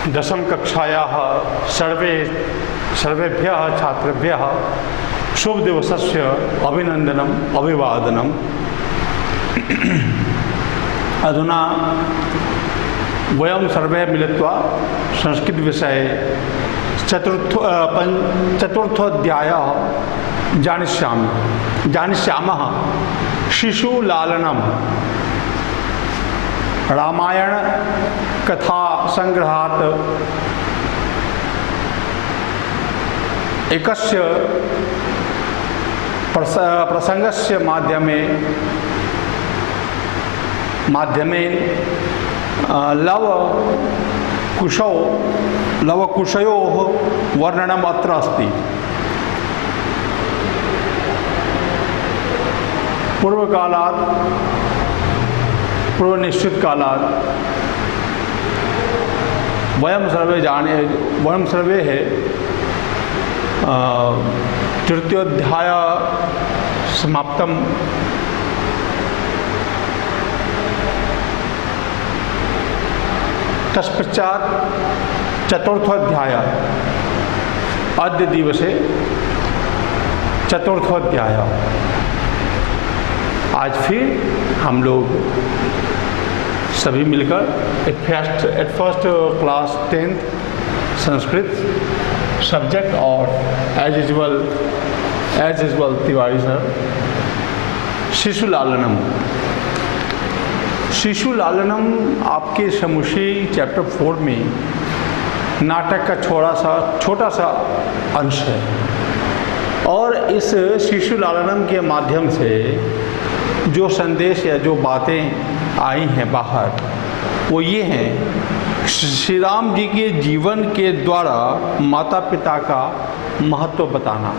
दशम कक्षायाः सर्वेभ्यः छात्रेभ्यः शुभ दिवसस्य अभिनंदनम अभिवादनम। अधुना वयं सर्वे मिलित्वा संस्कृत विषये चतुर्थोऽध्यायः जानिष्यामः। शिशुलालनम। रामायण कथा संग्रहात् एकस्य प्रसंगस्य माध्यमेन लवकुशयोः वर्णनम् अत्र अस्ति। पूर्वनिश्चितकालात् वयं सर्वे तृतीयोऽध्याय समाप्तम्। तत्पश्चात् चतुर्थोऽध्याय अद्य दिवसे चतुर्थोऽध्याय। आज फिर हम लोग सभी मिलकर at first class 10th Sanskrit subject और एज यूजुअल तिवारी सर शिशुलालनम आपके समुशी चैप्टर 4 में नाटक का छोटा सा अंश है। और इस शिशुलालनम के माध्यम से जो संदेश या जो बातें आई हैं बाहर, वो ये हैं श्री राम जी के जीवन के द्वारा माता पिता का महत्व बताना।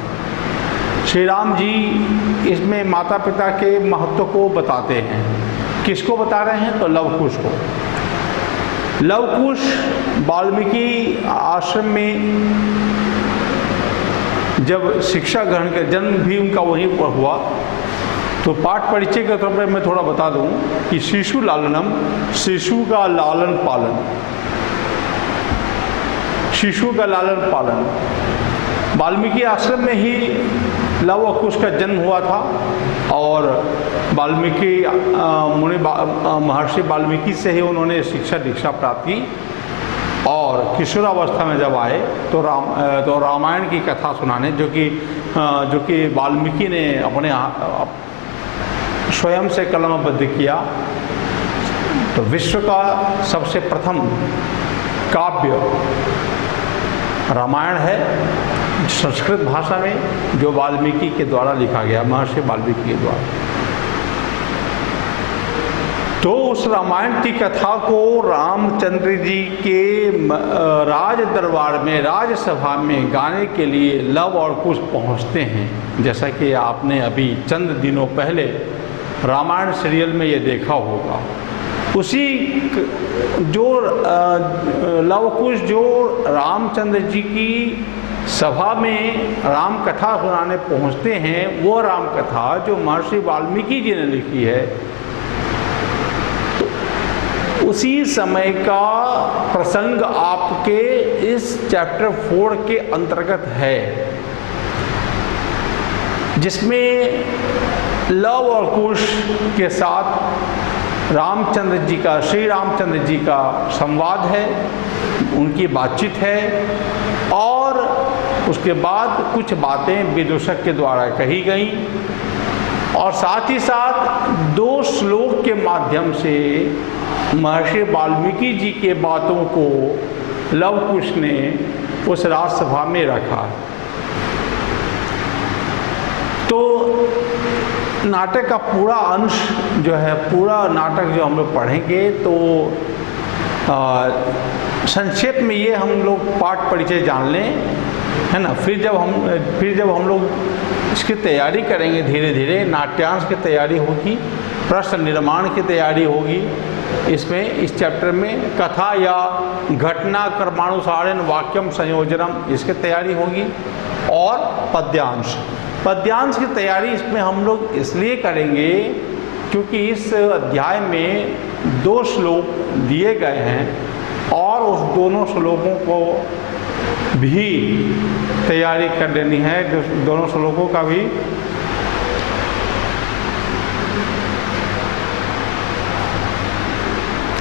श्री राम जी इसमें माता पिता के महत्व को बताते हैं। किसको बता रहे हैं? तो लवकुश को। लवकुश वाल्मीकि आश्रम में जब शिक्षा ग्रहण कर, जन्म भी उनका वहीं पर हुआ। तो पाठ परिचय के तौर पर मैं थोड़ा बता दूं कि शिशु लालनम, शिशु का लालन पालन, शिशु का लालन पालन। वाल्मीकि आश्रम में ही लव और कुश का जन्म हुआ था और वाल्मीकि महर्षि वाल्मीकि से ही उन्होंने शिक्षा दीक्षा प्राप्त की। और किशोरावस्था में जब आए तो रामायण की कथा सुनाने, जो कि वाल्मीकि ने अपने स्वयं से कलमबद्ध किया। तो विश्व का सबसे प्रथम काव्य रामायण है संस्कृत भाषा में, जो वाल्मीकि के द्वारा लिखा गया, महर्षि वाल्मीकि के द्वारा। तो उस रामायण की कथा को रामचंद्र जी के राज दरबार में, राजसभा में गाने के लिए लव और कुश पहुंचते हैं। जैसा कि आपने अभी चंद दिनों पहले रामायण सीरियल में ये देखा होगा। उसी जो लव कुश जो रामचंद्र जी की सभा में राम कथा सुनाने पहुंचते हैं, वो राम कथा जो महर्षि वाल्मीकि जी ने लिखी है, उसी समय का प्रसंग आपके इस चैप्टर 4 के अंतर्गत है, जिसमें लव और कुश के साथ श्री रामचंद्र जी का संवाद है, उनकी बातचीत है। और उसके बाद कुछ बातें विदूषक के द्वारा कही गई और साथ ही साथ 2 श्लोक के माध्यम से महर्षि वाल्मीकि जी के बातों को लव कुश ने उस राजसभा में रखा। तो नाटक का पूरा अंश जो है, पूरा नाटक जो हम लोग पढ़ेंगे, तो संक्षेप में ये हम लोग पाठ परिचय जान लें, है ना। फिर जब हम लोग इसकी तैयारी करेंगे, धीरे धीरे नाट्यांश की तैयारी होगी, प्रश्न निर्माण की तैयारी होगी। इसमें इस चैप्टर में कथा या घटना क्रमानुसारेण वाक्यम संयोजनम, इसकी तैयारी होगी। और पद्यांश की तैयारी इसमें हम लोग इसलिए करेंगे क्योंकि इस अध्याय में 2 श्लोक दिए गए हैं और उस दोनों श्लोकों को भी तैयारी कर लेनी है, दोनों श्लोकों का भी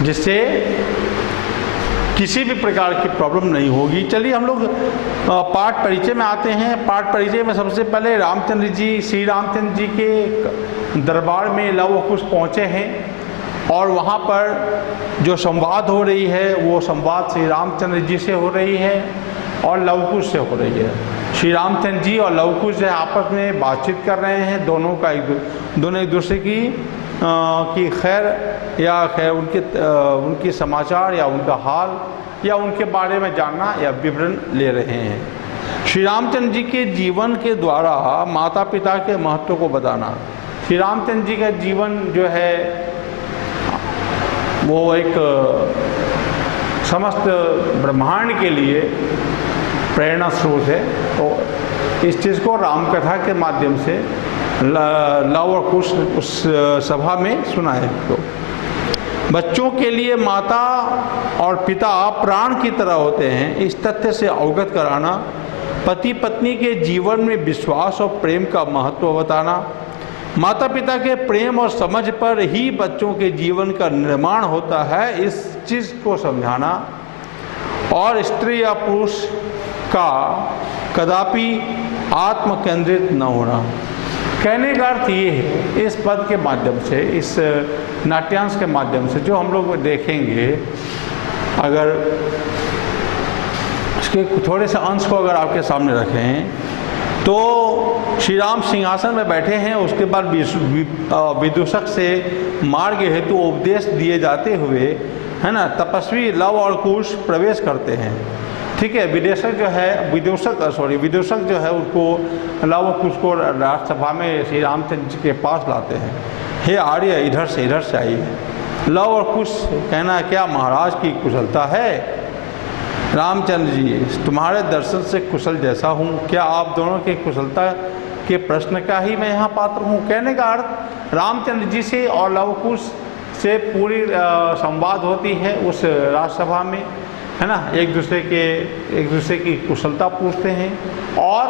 जिससे किसी भी प्रकार की प्रॉब्लम नहीं होगी। चलिए हम लोग पाठ परिचय में आते हैं। पाठ परिचय में सबसे पहले रामचंद्र जी, श्री रामचंद्र जी के दरबार में लव कुश पहुँचे हैं और वहाँ पर जो संवाद हो रही है वो संवाद श्री रामचंद्र जी से हो रही है और लव कुश से हो रही है। श्री रामचंद्र जी और लव कुश आपस में बातचीत कर रहे हैं, दोनों एक दूसरे की खैर या खैर उनकी समाचार या उनका हाल या उनके बारे में जानना या विवरण ले रहे हैं। श्री रामचंद्र जी के जीवन के द्वारा माता पिता के महत्व को बताना। श्री रामचंद्र जी का जीवन जो है वो एक समस्त ब्रह्मांड के लिए प्रेरणा स्रोत है। तो इस चीज़ को रामकथा के माध्यम से लव और कुश उस सभा में सुना है। तो बच्चों के लिए माता और पिता प्राण की तरह होते हैं, इस तथ्य से अवगत कराना, पति पत्नी के जीवन में विश्वास और प्रेम का महत्व बताना, माता पिता के प्रेम और समझ पर ही बच्चों के जीवन का निर्माण होता है, इस चीज़ को समझाना और स्त्री या पुरुष का कदापि आत्म केंद्रित न होना। कहने का अर्थ ये है इस पद के माध्यम से, इस नाट्यांश के माध्यम से जो हम लोग देखेंगे, अगर इसके थोड़े से अंश को अगर आपके सामने रखें तो श्री राम सिंहासन में बैठे हैं, उसके बाद विदूषक से मार्ग हेतु उपदेश दिए जाते हुए, है ना, तपस्वी लव और कुश प्रवेश करते हैं। ठीक है, विदूषक जो है उसको लव और कुश को राजसभा में श्री रामचंद्र जी के पास लाते हैं। हे आर्य, इधर से आइए। लव और कुश कहना क्या महाराज की कुशलता है? रामचंद्र जी, तुम्हारे दर्शन से कुशल जैसा हूँ, क्या आप दोनों की कुशलता के प्रश्न का ही मैं यहाँ पात्र हूँ? कहने का अर्थ रामचंद्र जी से और लव कुश से पूरी संवाद होती है उस राजसभा में, है ना। एक दूसरे की कुशलता पूछते हैं और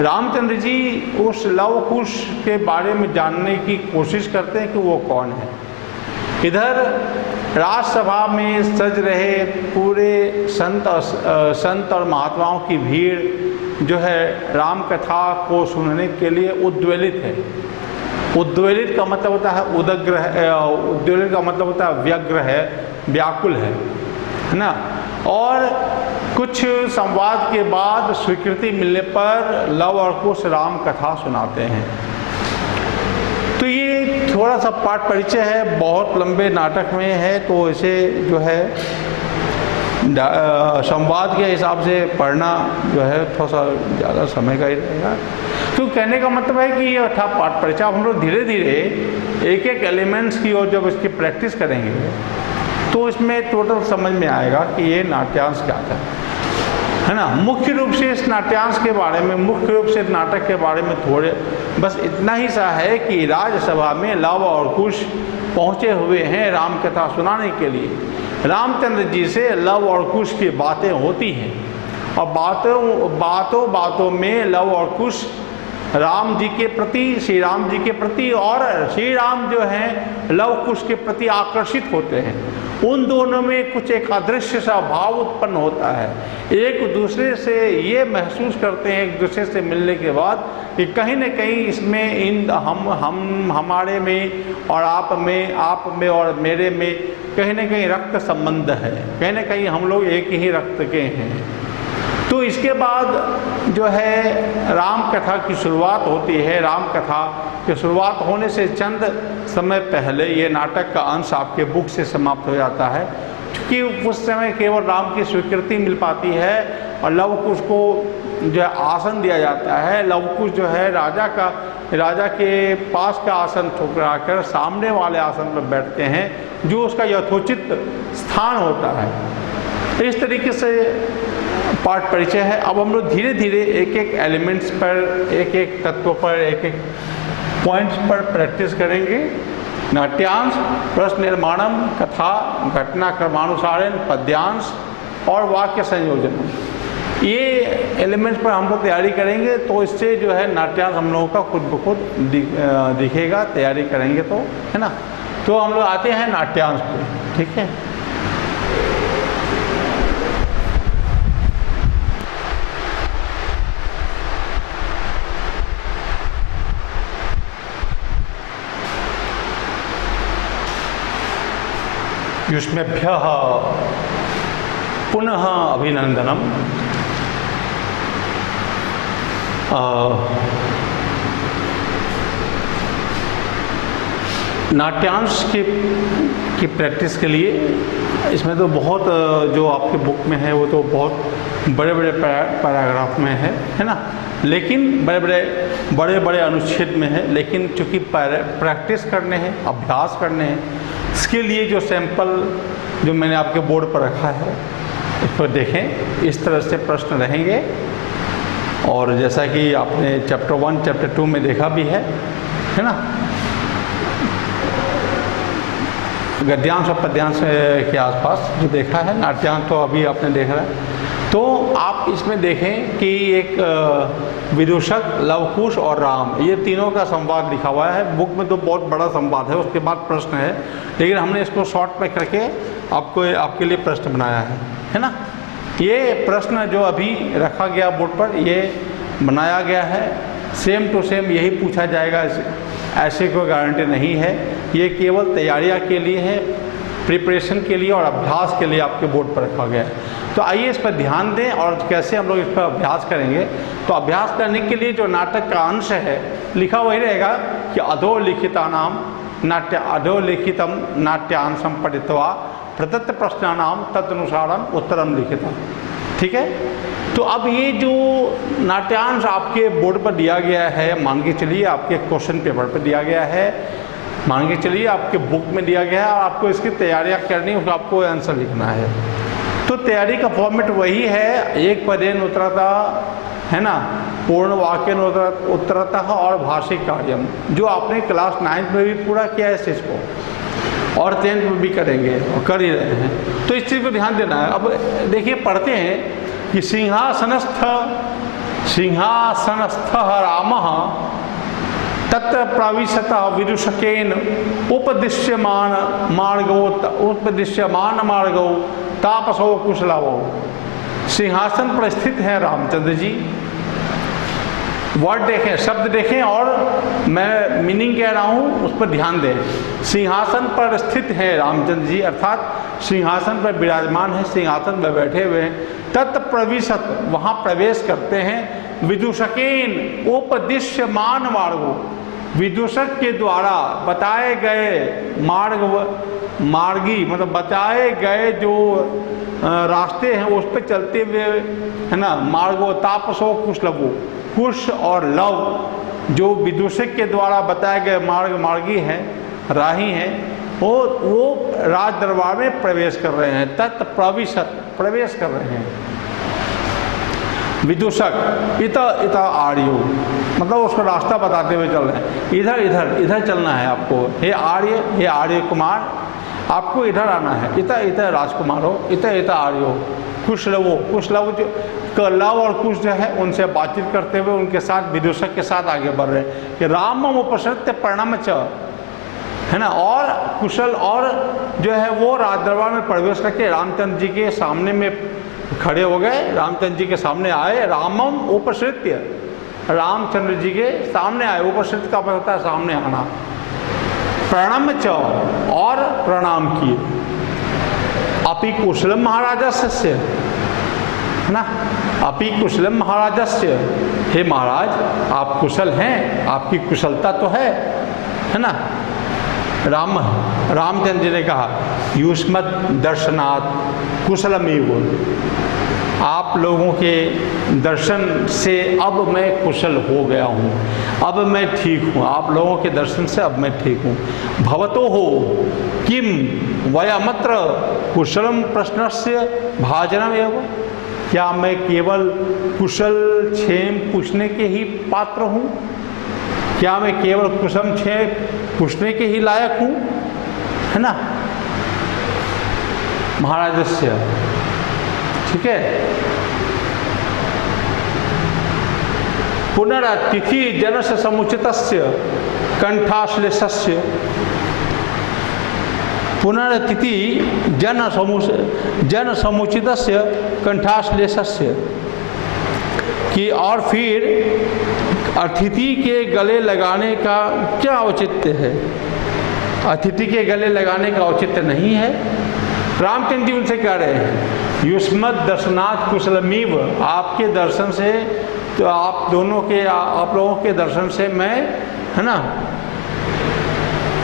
रामचंद्र जी उस लव कुश के बारे में जानने की कोशिश करते हैं कि वो कौन है। इधर राजसभा में सज रहे पूरे संत और महात्माओं की भीड़ जो है राम कथा को सुनने के लिए उद्वेलित है। उद्वेलित का मतलब होता है उदग्र है, उद्वेलित का मतलब होता है व्यग्र है, व्याकुल है ना। और कुछ संवाद के बाद स्वीकृति मिलने पर लव और कुश राम कथा सुनाते हैं। तो ये थोड़ा सा पाठ परिचय है, बहुत लंबे नाटक में है, तो इसे जो है संवाद के हिसाब से पढ़ना जो है थोड़ा सा ज़्यादा समय का ही रहेगा। तो कहने का मतलब है कि ये था पाठ परिचय। हम लोग धीरे धीरे एक एक एलिमेंट्स की ओर जब इसकी प्रैक्टिस करेंगे तो इसमें टोटल समझ में आएगा कि ये नाट्यांश क्या था, है ना। मुख्य रूप से इस नाट्यांश के बारे में, मुख्य रूप से नाटक के बारे में थोड़े बस इतना ही सा है कि राज्यसभा में लव और कुश पहुँचे हुए हैं राम कथा सुनाने के लिए। रामचंद्र जी से लव और कुश की बातें होती हैं और बातों में लव और कुश राम जी के प्रति, श्री राम जी के प्रति और श्री राम जो हैं लव कुश के प्रति आकर्षित होते हैं। उन दोनों में कुछ एक अदृश्य सा भाव उत्पन्न होता है। एक दूसरे से ये महसूस करते हैं, एक दूसरे से मिलने के बाद, कि कहीं न कहीं इसमें हमारे में और आप में और मेरे में कहीं न कहीं रक्त संबंध है, कहीं न कहीं हम लोग एक ही रक्त के हैं। तो इसके बाद जो है राम कथा की शुरुआत होती है। राम कथा की शुरुआत होने से चंद समय पहले ये नाटक का अंश आपके बुक से समाप्त हो जाता है, क्योंकि उस समय केवल राम की स्वीकृति मिल पाती है और लव कुश को जो है आसन दिया जाता है। लव कुश जो है राजा के पास का आसन ठुकरा कर सामने वाले आसन पर बैठते हैं, जो उसका यथोचित स्थान होता है। इस तरीके से पाठ परिचय है। अब हम लोग धीरे धीरे एक एक एलिमेंट्स पर, एक एक तत्व पर, एक एक पॉइंट्स पर प्रैक्टिस करेंगे नाट्यांश प्रश्न निर्माणम, कथा घटनाक्रमानुसारेण, पद्यांश और वाक्य संयोजन। ये एलिमेंट्स पर हम लोग तैयारी करेंगे, तो इससे जो है नाट्यांश हम लोगों का खुद ब खुद दिखेगा, तैयारी करेंगे तो, है ना। तो हम लोग आते हैं नाट्यांश पे, ठीक है। युष्मेभ्यः पुनः अभिनंदनम। नाट्यांश की प्रैक्टिस के लिए इसमें तो बहुत जो आपके बुक में है वो तो बहुत बड़े बड़े पैराग्राफ में है ना, लेकिन बड़े बड़े अनुच्छेद में है। लेकिन चूँकि प्रैक्टिस करने हैं, अभ्यास करने हैं, इसके लिए जो सैंपल जो मैंने आपके बोर्ड पर रखा है इस पर देखें। इस तरह से प्रश्न रहेंगे, और जैसा कि आपने चैप्टर 1 चैप्टर 2 में देखा भी है ना, गद्यांश और पद्यांश के आसपास जो देखा है। नाट्यांश तो अभी आपने देख रहा है। तो आप इसमें देखें कि एक विदूषक, लवकुश और राम, ये तीनों का संवाद लिखा हुआ है। बुक में तो बहुत बड़ा संवाद है, उसके बाद प्रश्न है, लेकिन हमने इसको शॉर्ट में करके आपके लिए प्रश्न बनाया है ना। ये प्रश्न जो अभी रखा गया बोर्ड पर, ये बनाया गया है, सेम टू सेम यही पूछा जाएगा, ऐसे कोई गारंटी नहीं है। ये केवल तैयारियाँ के लिए है, प्रिपरेशन के लिए और अभ्यास के लिए आपके बोर्ड पर रखा गया है। तो आइए इस पर ध्यान दें और कैसे हम लोग इस पर अभ्यास करेंगे। तो अभ्यास करने के लिए जो नाटक का अंश है लिखा वही रहेगा कि अधोलिखितम नाट्यांशम पठित्वा प्रदत्त प्रश्नानाम तदनुसारम उत्तरम लिखितम, ठीक है। तो अब ये जो नाट्यांश आपके बोर्ड पर दिया गया है, मान के चलिए आपके क्वेश्चन पेपर पर दिया गया है, मान के चलिए आपके बुक में दिया गया है, आपको इसकी तैयारियाँ करनी है, आपको आंसर लिखना है। तो तैयारी का फॉर्मेट वही है, एक पदेन उत्तरता, है ना, पूर्ण वाक्यन उत्तरतः और भाषिक कार्यम, जो आपने क्लास 9th में भी पूरा किया है इस चीज़ को, और 10th में भी करेंगे और कर ही रहे हैं। तो इस चीज़ को ध्यान देना है। अब देखिए पढ़ते हैं कि सिंहासनस्थ रामः तत्र प्रविशतः विदूषकेन उपदिश्यमान मार्गौ तापसो कुशलवो। सिंहासन पर स्थित है रामचंद्र जी। वर्ड देखें, शब्द देखें, और मैं मीनिंग कह रहा हूँ उस पर ध्यान दें। सिंहासन पर स्थित है रामचंद्र जी, अर्थात सिंहासन पर विराजमान है, सिंहासन पर बैठे हुए हैं। तत्प्रविशत, वहाँ प्रवेश करते हैं। विदूषकेन उपदिश्यमान मार्गो, विदूषक के द्वारा बताए गए मार्गी मतलब बताए गए जो रास्ते हैं उस पर चलते हुए, है ना। मार्गो तापसो कुशलवो, कुश और लव जो विदूषक के द्वारा बताए गए मार्गी हैं, राही हैं, वो राज दरबार में प्रवेश कर रहे हैं। तत्प्रविशत, प्रवेश कर रहे हैं। विदूषक इता आर्यो, मतलब उसका रास्ता बताते हुए चल रहे हैं। इधर चलना है आपको, हे आर्य कुमार, आपको इधर आना है। इता राजकुमार हो, इता आर्यो। कुशलव जो लव और कुश जो है उनसे बातचीत करते हुए उनके साथ, विदूषक के साथ आगे बढ़ रहे हैं कि रामम उपसृत्य प्रणम च, है ना। और कुशल और जो है वो राज दरबार में प्रवेश करके रामचंद्र जी के सामने में खड़े हो गए, रामचंद्र जी के सामने आए। रामम उपसृत्य, रामचंद्र जी के सामने आए। उपसृत्य का मतलब होता है सामने आना। प्रणम च, और प्रणाम किए। अपि कुशलम महाराजस्य, है ना। अपि कुशलम महाराजस्य, हे महाराज आप कुशल हैं, आपकी कुशलता तो है ना। रामचंद्र जी ने कहा युष्मत दर्शनात् कुशलमेव, आप लोगों के दर्शन से अब मैं कुशल हो गया हूँ, अब मैं ठीक हूँ। आप लोगों के दर्शन से अब मैं ठीक हूँ। भवतो हो किम वयमत्र कुशलम प्रश्नस्य भाजनम एवं, क्या मैं केवल कुशल क्षेम पूछने के ही पात्र हूँ? क्या मैं केवल कुशल छे पूछने के ही लायक हूँ, है ना, महाराजस्य, ठीक है। पुनरतिथि जनस समुचितस्य कंठाश्लेषस्य, पुनरतिथि जन समुचितस्य कंठाश्लेषस्य, कि और फिर अतिथि के गले लगाने का क्या औचित्य है। अतिथि के गले लगाने का औचित्य नहीं है। रामचंद्र जी उनसे कह रहे हैं, युष्मद दर्शनात् कुशलमीव, आपके दर्शन से, तो आप लोगों के दर्शन से मैं, है ना,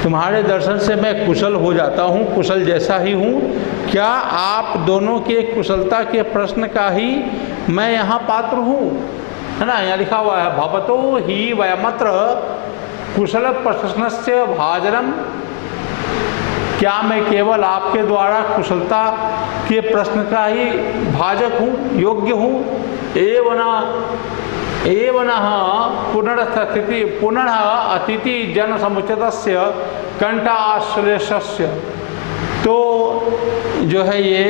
तुम्हारे दर्शन से मैं कुशल हो जाता हूँ, कुशल जैसा ही हूँ। क्या आप दोनों के कुशलता के प्रश्न का ही मैं यहाँ पात्र हूँ, है ना। यहाँ लिखा हुआ है, भवतो ही वयमत्र कुशल प्रश्नस्य भाजनम, क्या मैं केवल आपके द्वारा कुशलता के प्रश्न का ही भाजक हूँ, योग्य हूँ। एवं पुनः अतिथि जन समुचितस्य कंठाश्लेषस्य, तो जो है ये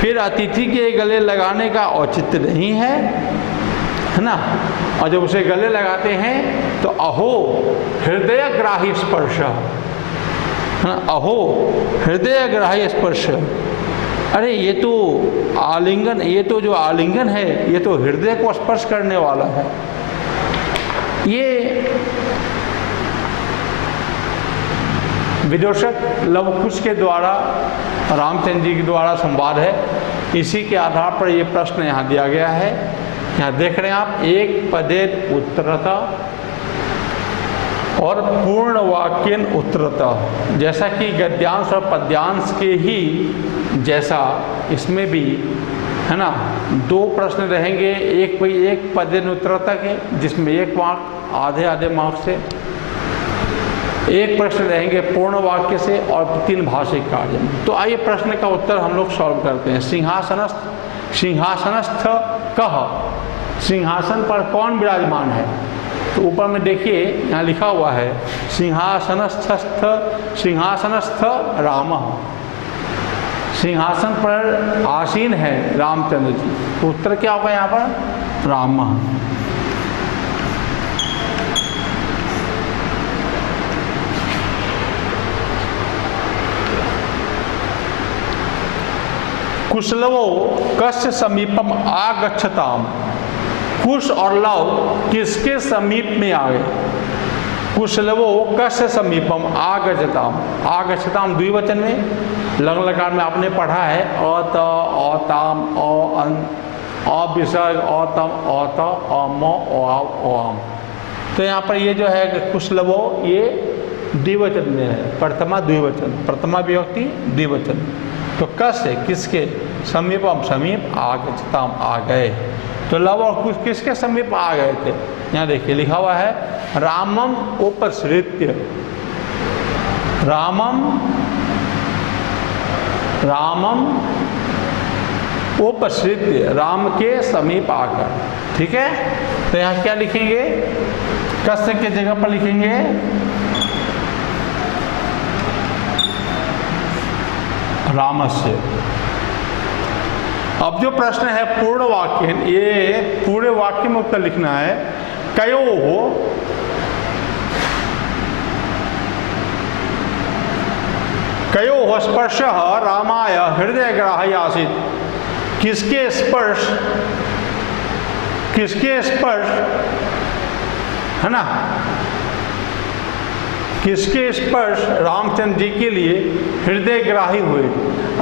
फिर अतिथि के गले लगाने का औचित्य नहीं है ना। और जब उसे गले लगाते हैं तो अहो हृदय ग्राही स्पर्श, अहो हृदय ग्राही स्पर्श, अरे ये तो आलिंगन, ये तो जो आलिंगन है ये तो हृदय को स्पर्श करने वाला है। ये विदूषक लवकुश के द्वारा रामचंद्र जी के द्वारा संवाद है। इसी के आधार पर ये प्रश्न यहाँ दिया गया है। यहाँ देख रहे हैं आप, एक पदेन उत्तरता और पूर्ण वाक्यन उत्तरता, जैसा कि गद्यांश और पद्यांश के ही जैसा इसमें भी, है ना, दो प्रश्न रहेंगे, एक पदेन उत्तरता के, जिसमें 1 मार्क आधे मार्क से, एक प्रश्न रहेंगे पूर्ण वाक्य से और 3 भाषिक कार्य। तो आइए प्रश्न का उत्तर हम लोग सॉल्व करते हैं। सिंहासनस्थ कह, सिंहासन पर कौन विराजमान है। तो ऊपर में देखिए यहाँ लिखा हुआ है, सिंहासनस्थ राम, सिंहासन पर आसीन है रामचंद्र जी। तो उत्तर क्या होगा यहाँ पर, राम। कुशलवो कस्य समीपम आगच्छताम, कुश और लव किसके समीप में आ गए। कुशलवो कस्य समीपम आगच्छताम, आगच्छताम द्विवचन में, लंग लकार में आपने पढ़ा है, अत औताम अविसर्ग औतम औत अम ओम। तो यहाँ पर ये जो है कुशलवो, ये द्विवचन में है, प्रथमा द्विवचन, प्रथमा विभक्ति द्विवचन। तो कस्य किसके, समीपम समीप, आगच्छताम आ गए। तो लव और कुश किसके समीप आ गए थे। यहाँ देखिए लिखा हुआ है, रामम उपसृत्य, रामम उपसृत्य, राम के समीप आकर, ठीक है। तो यहाँ क्या लिखेंगे, कस्य के जगह पर लिखेंगे रामस्य। अब जो प्रश्न है पूर्ण वाक्य, ये पूरे वाक्य में उत्तर लिखना है। कयो स्पर्श रामाय हृदय ग्राह्य आसीत्, किसके स्पर्श, है ना, किसके स्पर्श रामचंद्र जी के लिए हृदय ग्राही हुए,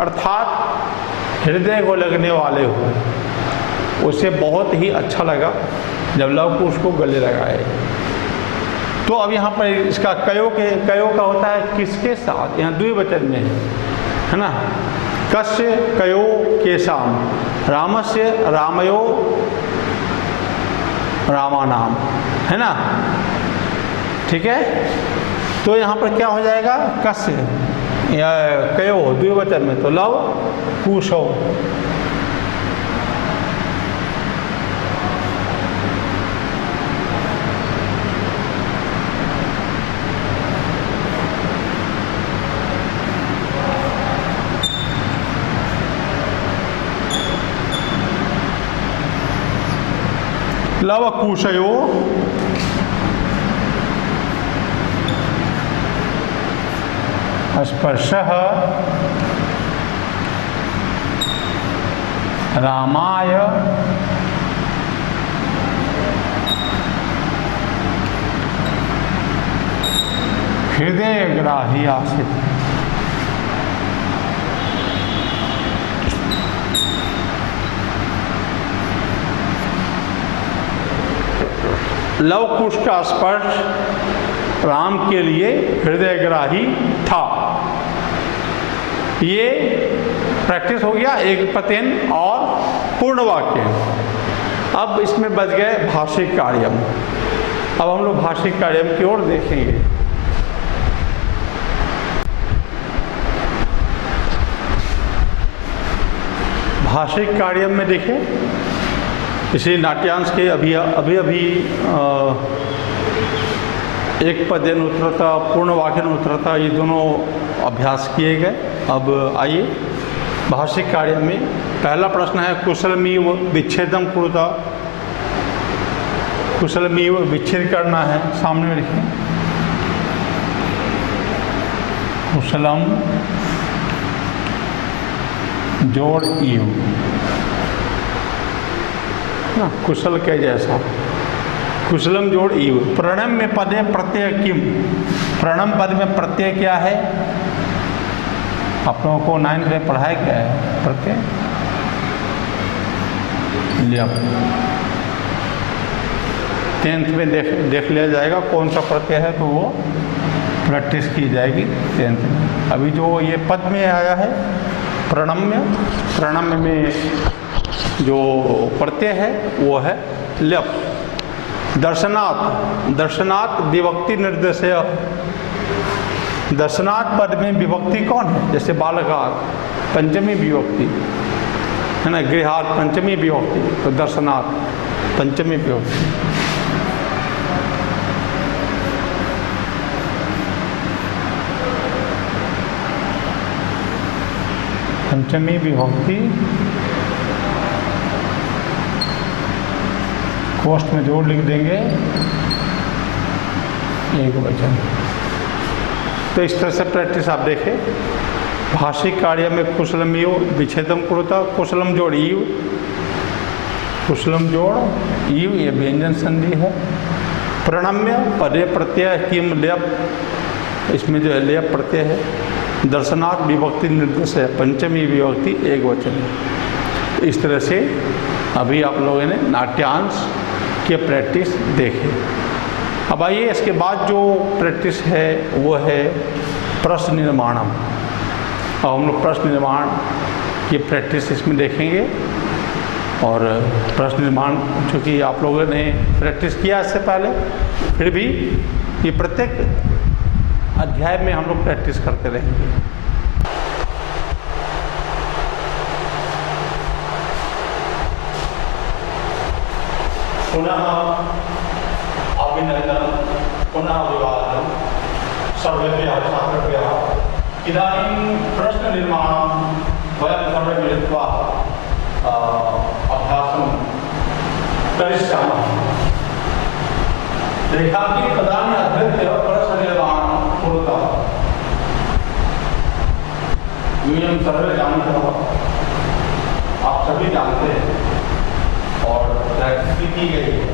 अर्थात हृदय को लगने वाले हुए। उसे बहुत ही अच्छा लगा जब लव कुश को गले लगाए। तो अब यहाँ पर इसका कयो का होता है किसके साथ, यहाँ द्विवचन में है ना। कस्य कयो केशाम, रामस्य रामयो रामानाम, है ना, ठीक है। तो यहाँ पर क्या हो जाएगा, कस्य या कयो द्विवचन में, तो लव कुशो। लवकुशयो स्पर्शः रामाय हृदयग्राही आसीत्। लव कुश का स्पर्श राम के लिए हृदयग्राही था। ये प्रैक्टिस हो गया एक पतेन और पूर्ण वाक्य। अब इसमें बच गए भाषिक कार्यम। अब हम लोग भाषिक कार्यम की ओर देखेंगे। भाषिक कार्यम में देखें, इसी नाट्यांश के अभी एक पदेन उत्तरता पूर्ण वाक्यन उत्तरता ये दोनों अभ्यास किए गए। अब आइए भाषिक कार्य में पहला प्रश्न है कुशलमीव विच्छेदम कुरुता। कुशलमीव विच्छेद करना है, सामने लिखें कुशलम जोड़ ईव ना, कुशल के जैसा कुशलम जोड़ ईव। प्रणम में पदे प्रत्यय किम, प्रणम पद में प्रत्यय क्या है? आप लोगों को 9th में पढ़ाया क्या है प्रत्यय? ल्यप। 10th में देख लिया जाएगा कौन सा प्रत्यय है, तो वो प्रैक्टिस की जाएगी 10th में। अभी जो ये पद में आया है प्रणम्य, प्रणम्य में जो प्रत्यय है वो है ल्यप। दर्शनात्, दर्शनात् विभक्ति निर्देशय। दर्शनात् पद में विभक्ति कौन है? जैसे बालकात् पंचमी विभक्ति है ना, गृहात् पंचमी विभक्ति, तो दर्शनात् पंचमी विभक्ति। पंचमी विभक्ति कोष्ठ में जोड़ लिख देंगे एक वचन। तो इस तरह से प्रैक्टिस आप देखें। भाषिक कार्य में कुशलमीव विच्छेदम कुरुता, कुशलम जोड़ ईव, कुशलम जोड़ ईव ये व्यंजन संधि है। प्रणम्य पदे प्रत्यय किम ल्यप, इसमें जो है ल्यप प्रत्यय है। दर्शनात् विभक्ति निर्देश है, पंचमी विभक्ति एक वचन है। इस तरह से अभी आप लोगों ने नाट्यांश की प्रैक्टिस देखे। अब आइए इसके बाद जो प्रैक्टिस है वो है प्रश्न निर्माणम। अब हम लोग प्रश्न निर्माण की प्रैक्टिस इसमें देखेंगे। और प्रश्न निर्माण चूँकि आप लोगों ने प्रैक्टिस किया इससे पहले, फिर भी ये प्रत्येक अध्याय में हम लोग प्रैक्टिस करते रहेंगे। पुनः अभिनंदन, पुनः अभिवादन सर्वेभ्यः छात्रेभ्यः। इदानीं प्रश्न निर्माणं वयं सर्वे मिलित्वा अभ्यासं करिष्यामः। रेखांकित पदानि अधृत्य प्रश्न निर्माणं कुरुतः। यूयं सर्वे जानतः, आप सभी जानते हैं और प्रैक्टिस की गई है।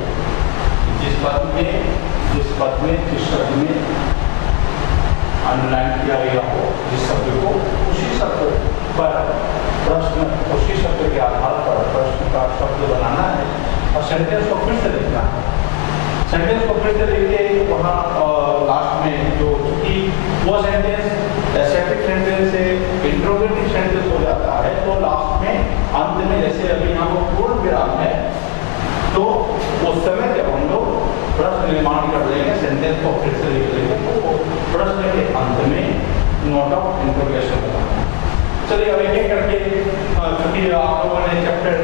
जिस पद में जिस शब्द में अंडरलाइन किया गया हो, जिस शब्द को उसी शब्द पर प्रश्न, उसी शब्द के आधार पर प्रश्न का शब्द बनाना है और सेंटेंस को फिर से लिखना है। सेंटेंस को फिर से लिख के वहाँ लास्ट में जो कि वो सेंटेंस एसेप्टिक सेंटेंस से इंट्रोगेटिव सेंटेंस हो जाता है, तो लास्ट में अंत में जैसे अभी यहाँ को पूर्ण विराम है, तो उस समय जब हम लोग प्रश्न निर्माण कर लेंगे, सेंटेंस को फिर से लिख लेंगे, तो प्रश्न के अंत में नोट ऑफ इंट्रोगेशन होगा। चलिए अब एक करके, क्योंकि आप लोगों ने चैप्टर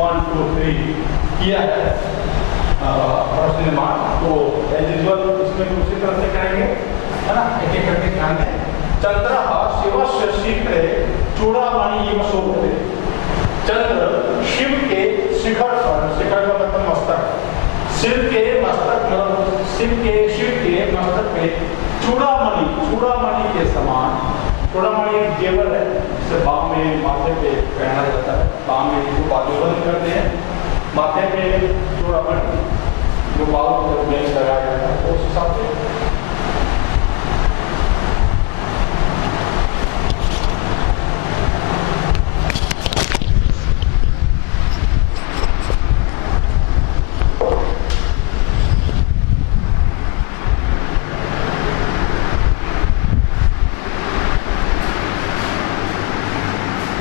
1, 2, 3 किया है प्रश्न निर्माण, तो एज यूजुअल इसमें दूसरी तरह से करेंगे, है ना। एक करके ध्यान दें। चंद्रः शिवस्य शिखरे चूड़ामणि इव शोभते। चंद्र शिव के शिखर पर, शिखर का मतलब मस्तक, शिव के मस्तक शिव के मस्तक पे चूड़ामणि के समान, चूड़ामणि एक जेवर है जिसे बाम में माथे पे पहना जाता है, बाम में इसको बाजूबंद करते हैं, माथे पे चूड़ामणि जो बाल में लगाया जाता है उस हिसाब से।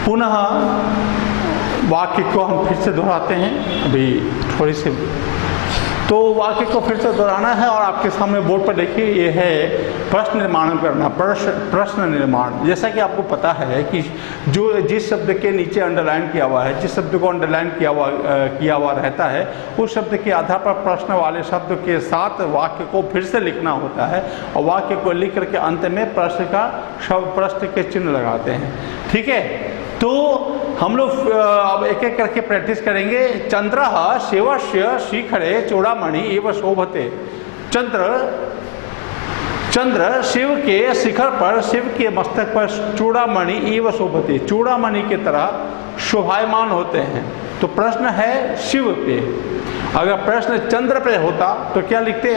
पुनः वाक्य को हम फिर से दोहराते हैं, अभी थोड़ी सी तो वाक्य को फिर से दोहराना है और आपके सामने बोर्ड पर देखिए ये है प्रश्न निर्माण करना, प्रश्न निर्माण। जैसा कि आपको पता है कि जो जिस शब्द के नीचे अंडरलाइन किया हुआ है, जिस शब्द को अंडरलाइन किया हुआ रहता है, उस शब्द के आधार पर प्रश्न वाले शब्द के साथ वाक्य को फिर से लिखना होता है और वाक्य को लिख करके अंत में प्रश्न के चिन्ह लगाते हैं। ठीक है, तो हम लोग अब एक एक करके प्रैक्टिस करेंगे। चंद्रः शिवस्य शिखरे चूड़ामणि इव शोभते। चंद्र शिव के शिखर पर, शिव के मस्तक पर चूड़ामणि इव शोभते, चूड़ामणि की तरह शोभायमान होते हैं। तो प्रश्न है शिव पे। अगर प्रश्न चंद्र पे होता तो क्या लिखते?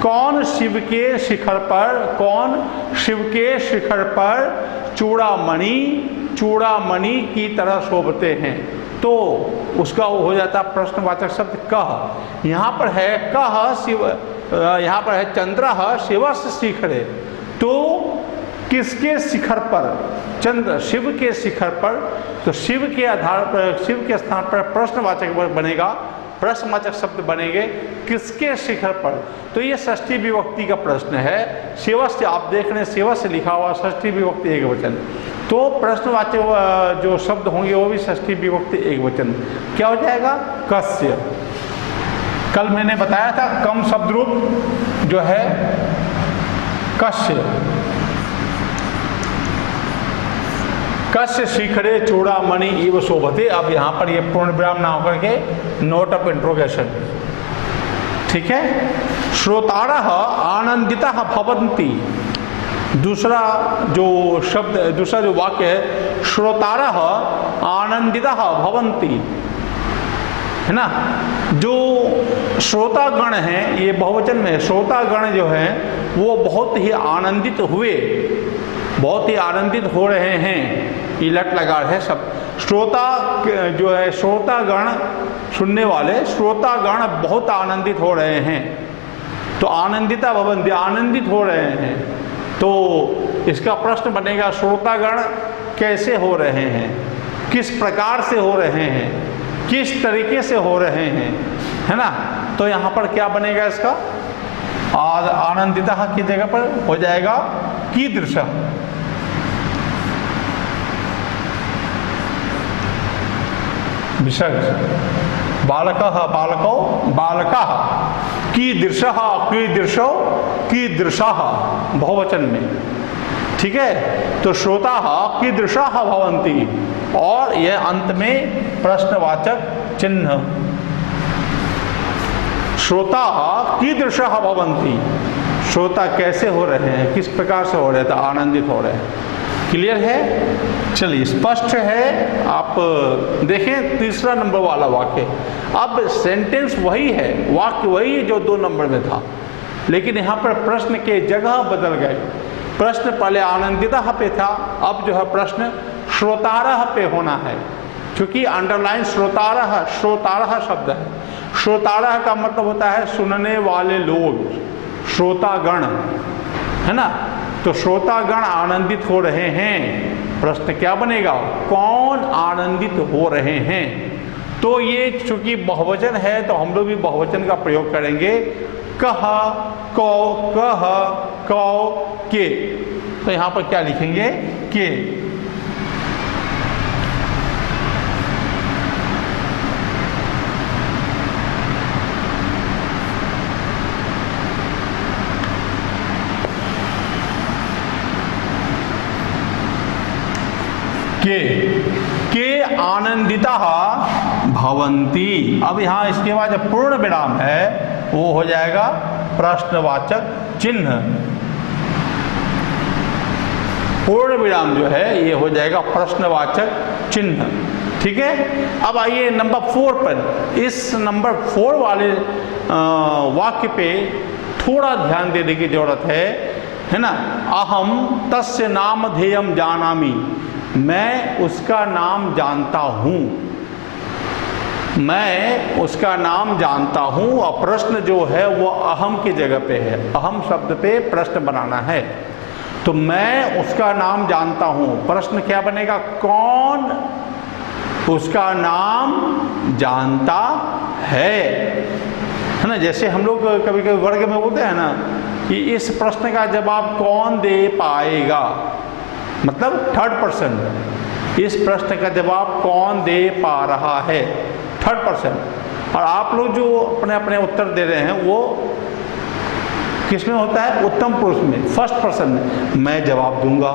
कौन शिव के शिखर पर, कौन शिव के शिखर पर चूड़ामणि की तरह शोभते हैं, तो उसका वो हो जाता प्रश्नवाचक शब्द कह। यहाँ पर है कह शिव, यहाँ पर है चंद्रः शिवस्य शिखरे, तो किसके शिखर पर? चंद्र शिव के शिखर पर। तो शिव के आधार पर, शिव के स्थान पर प्रश्नवाचक बनेगा, प्रश्नवाचक शब्द बनेंगे किसके शिखर पर। तो ये षष्ठी विभक्ति का प्रश्न है। शिवस्य, आप देख रहे हैं शिवस्य लिखा हुआ, षष्ठी विभक्ति एक वचन। तो प्रश्नवाचक जो शब्द होंगे वो भी षष्ठी विभक्ति एक वचन। क्या हो जाएगा? कस्य। कल मैंने बताया था कम शब्द रूप जो है कस्य। कस्य शिखरे चूड़ामणि इव शोभते। अब यहाँ पर ये पूर्ण विराम ना होकर के नोट ऑफ इंट्रोगेशन। ठीक है, श्रोतारः आनंदितः भवन्ति। दूसरा जो शब्द, दूसरा जो वाक्य है, श्रोतारः आनंदितः भवन्ति, है ना। जो श्रोतागण हैं, ये बहुवचन में, श्रोतागण जो हैं वो बहुत ही आनंदित हुए, बहुत ही आनंदित हो रहे हैं। इलट लगा है सब। श्रोता जो है, श्रोतागण सुनने वाले, श्रोतागण बहुत आनंदित हो रहे हैं। तो आनंदिता भवन्ति, आनंदित हो रहे हैं। तो इसका प्रश्न बनेगा श्रोतागण कैसे हो रहे हैं, किस प्रकार से हो रहे हैं, किस तरीके से हो रहे हैं, है ना। तो यहाँ पर क्या बनेगा इसका? आनंदिता की जगह पर हो जाएगा कीदृशः। विसर्ग बालकः बालको बालकः, कीदृशः कीदृशो कीदृशः बहुवचन में। ठीक है, तो श्रोताः कीदृशाः भवन्ति, और यह अंत में प्रश्नवाचक चिन्ह। श्रोताः कीदृशाः भवन्ति, श्रोता कैसे हो रहे हैं, किस प्रकार से हो रहे हैं, तो आनंदित हो रहे हैं। क्लियर है? चलिए, स्पष्ट है। आप देखें तीसरा नंबर वाला वाक्य। अब सेंटेंस वही है, वाक्य वही है जो 2 नंबर में था, लेकिन यहाँ पर प्रश्न के जगह बदल गए। प्रश्न पहले आनंदितः पे था, अब जो है प्रश्न श्रोतारः पे होना है, क्योंकि अंडरलाइन श्रोतारः शब्द है। श्रोतारः का मतलब होता है सुनने वाले लोग, श्रोतागण, है ना। तो श्रोतागण आनंदित हो रहे हैं। प्रश्न क्या बनेगा? कौन आनंदित हो रहे हैं। तो ये चूंकि बहुवचन है तो हम लोग भी बहुवचन का प्रयोग करेंगे। कह, कौ, के। तो यहाँ पर क्या लिखेंगे? के। के आनंदिता भवंती। अब यहाँ इसके बाद जो पूर्ण विराम है वो हो जाएगा प्रश्नवाचक चिन्ह। पूर्ण विराम जो है ये हो जाएगा प्रश्नवाचक चिन्ह। ठीक है। अब आइए नंबर 4 पर। इस नंबर 4 वाले वाक्य पे थोड़ा ध्यान देने की जरूरत है ना। अहम तस्य नामधेयम जानामि, मैं उसका नाम जानता हूँ, मैं उसका नाम जानता हूँ। और प्रश्न जो है वो अहम की जगह पे है, अहम शब्द पे प्रश्न बनाना है। तो मैं उसका नाम जानता हूँ, प्रश्न क्या बनेगा, कौन उसका नाम जानता है ना। जैसे हम लोग कभी कभी वर्ग में बोलते हैं ना कि इस प्रश्न का जवाब कौन दे पाएगा, मतलब थर्ड पर्सन, इस प्रश्न का जवाब कौन दे पा रहा है, थर्ड पर्सन। और आप लोग जो अपने अपने उत्तर दे रहे हैं वो किसमें होता है, उत्तम पुरुष में, फर्स्ट पर्सन में, मैं जवाब दूंगा,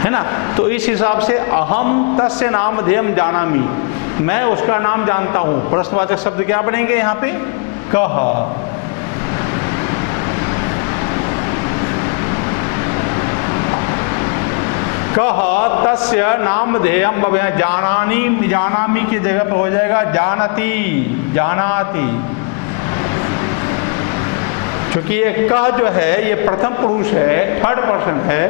है ना। तो इस हिसाब से अहम तस्य नामधेयम जानामि, मैं उसका नाम जानता हूं। प्रश्नवाचक शब्द क्या बनेंगे यहाँ पे, कह। कह तस्य नामधेयम, जानानी, जानामि की जगह पर हो जाएगा जानती, जानाति। क्योंकि ये कह जो है ये प्रथम पुरुष है, थर्ड पर्सन है,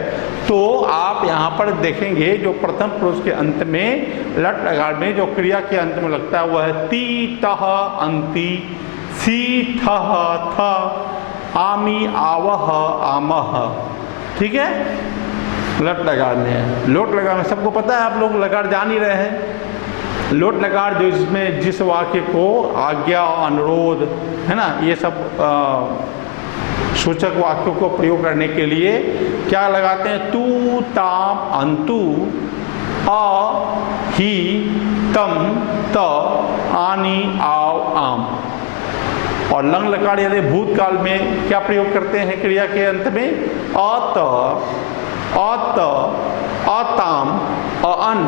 तो आप यहाँ पर देखेंगे जो प्रथम पुरुष के अंत में लट लकार में जो क्रिया के अंत में लगता है वह है ती तह अंति, सी थह थ, आमी आवह आमह। ठीक है, लट लकार में है। लोट लकार में सबको पता है, आप लोग लकार जान ही रहे हैं। लोट लकार जो इसमें जिस वाक्य को आज्ञा, अनुरोध, है ना, ये सब सूचक वाक्यों को प्रयोग करने के लिए क्या लगाते हैं, तू ताम अंतु, आ ही तम त, आनी आव आम। और लंग लकार यदि भूतकाल में क्या प्रयोग करते हैं क्रिया के अंत में, अत, अत, अताम, अन,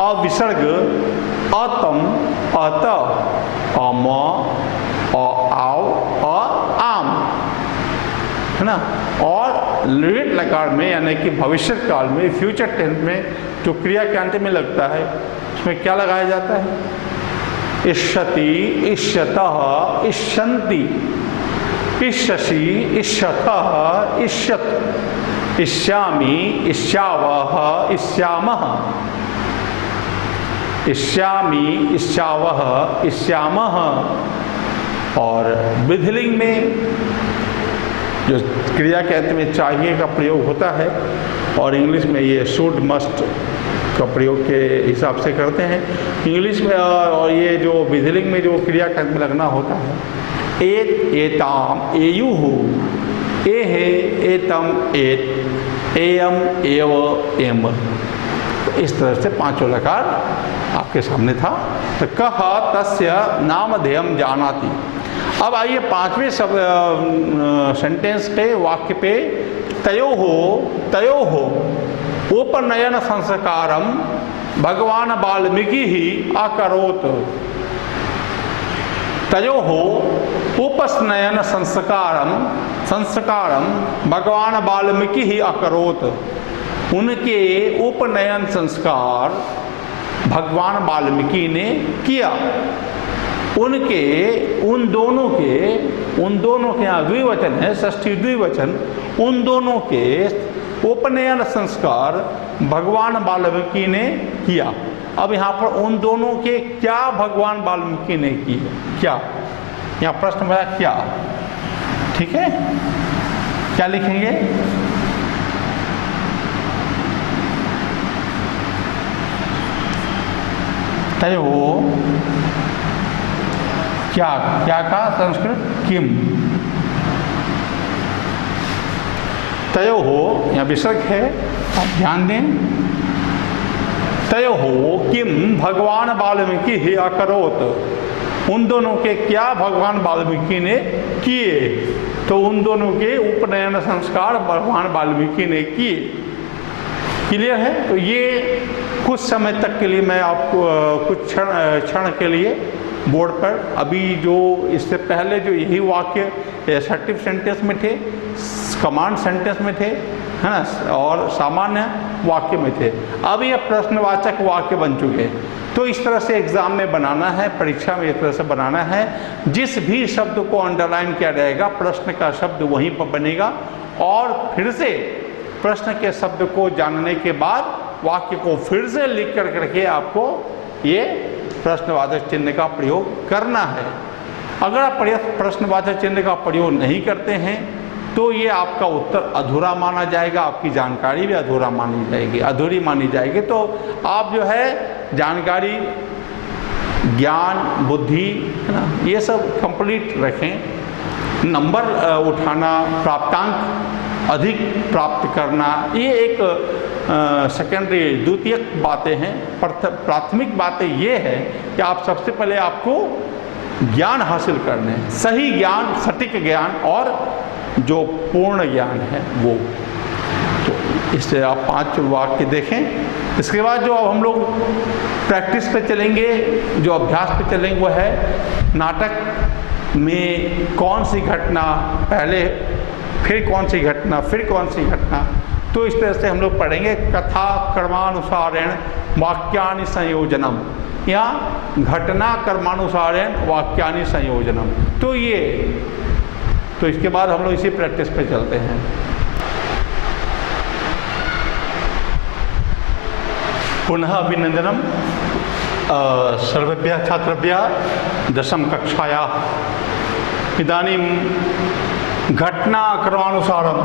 अविसर्ग, अतम, अत, अम, आओ, आम, है ना। और लेट लकार में यानी कि भविष्य काल में, फ्यूचर टेंस में जो क्रिया के अंत में लगता है उसमें क्या लगाया जाता है, इष्यति, इष्यतः, इष्यन्ति, इष्यसि, इष्यथः, इष्यत्, इष्यामि, इष्यावः, इष्यामः, इष्यामि, इष्यावः, इष्यामः। और विधिलिंग में जो क्रिया के अंत में चाहिए का प्रयोग होता है, और इंग्लिश में ये शुड, मस्ट का प्रयोग के हिसाब से करते हैं इंग्लिश में। और ये जो विधिलिंग में जो क्रिया के अंत में लगना होता है, एत, एताम, एयुः, एहे, एतम, एत, एयम, एव, एम। इस तरह से पांचों लकार आपके सामने था। तो कह तस्य नामधेयम जानाति। अब आइए पांचवें सेंटेंस पे, वाक्य पे, तयोः उपनयन संस्कारम भगवान वाल्मीकि ही अकरोत्। तयोः उपनयन संस्कारम भगवान वाल्मीकि ही अकरोत्। उनके उपनयन संस्कार भगवान वाल्मीकि ने किया। उनके, उन दोनों के यहाँ द्विवचन है, षष्ठी द्विवचन, उन दोनों के उपनयन संस्कार भगवान वाल्मीकि ने किया। अब यहाँ पर उन दोनों के क्या भगवान वाल्मीकि ने किया, क्या, यहाँ प्रश्न बना क्या। ठीक है, क्या लिखेंगे, तयोः, क्या, क्या का संस्कृत किम, तयोः यहाँ विसर्ग है, आप ध्यान दें। तयोः किम भगवान वाल्मीकि ही अकरोत्। उन दोनों के क्या भगवान वाल्मीकि ने किए। तो उन दोनों के उपनयन संस्कार भगवान वाल्मीकि ने किए। क्लियर है। तो ये कुछ समय तक के लिए मैं आपको कुछ क्षण के लिए बोर्ड पर, अभी जो इससे पहले जो यही वाक्य असर्टिव सेंटेंस में थे, कमांड सेंटेंस में थे, है ना, और सामान्य वाक्य में थे, अब ये प्रश्नवाचक वाक्य बन चुके हैं। तो इस तरह से एग्ज़ाम में बनाना है, परीक्षा में इस तरह से बनाना है। जिस भी शब्द को अंडरलाइन किया जाएगा, प्रश्न का शब्द वहीं पर बनेगा, और फिर से प्रश्न के शब्द को जानने के बाद वाक्य को फिर से लिख कर करके आपको ये प्रश्नवाचक चिन्ह का प्रयोग करना है। अगर आप प्रश्नवाचक चिन्ह का प्रयोग नहीं करते हैं तो ये आपका उत्तर अधूरा माना जाएगा, आपकी जानकारी भी अधूरा मानी जाएगी, अधूरी मानी जाएगी। तो आप जो है जानकारी, ज्ञान, बुद्धि, है ना, ये सब कंप्लीट रखें। नंबर उठाना, प्राप्तांक अधिक प्राप्त करना, ये एक सेकेंडरी द्वितीयक बातें हैं। प्राथमिक बातें ये है कि आप सबसे पहले आपको ज्ञान हासिल करने हैं, सही ज्ञान, सटीक ज्ञान और जो पूर्ण ज्ञान है वो। तो इससे आप 5 वाक्य देखें। इसके बाद जो अब हम लोग प्रैक्टिस पे चलेंगे, जो अभ्यास पे चलेंगे, वो है नाटक में कौन सी घटना पहले, फिर कौन सी घटना, फिर कौन सी घटना। तो इस तरह से हम लोग पढ़ेंगे कथा कर्मानुसारेण वाक्यानि संयोजनम, या घटना कर्मानुसारेण वाक्यानि संयोजनम। तो इसके बाद हम लोग इसी प्रैक्टिस पे चलते हैं। पुनः अभिनंदनम सर्वेभ्यः छात्रेभ्यः दशम कक्षायाः। इदानीं घटना क्रमानुसारं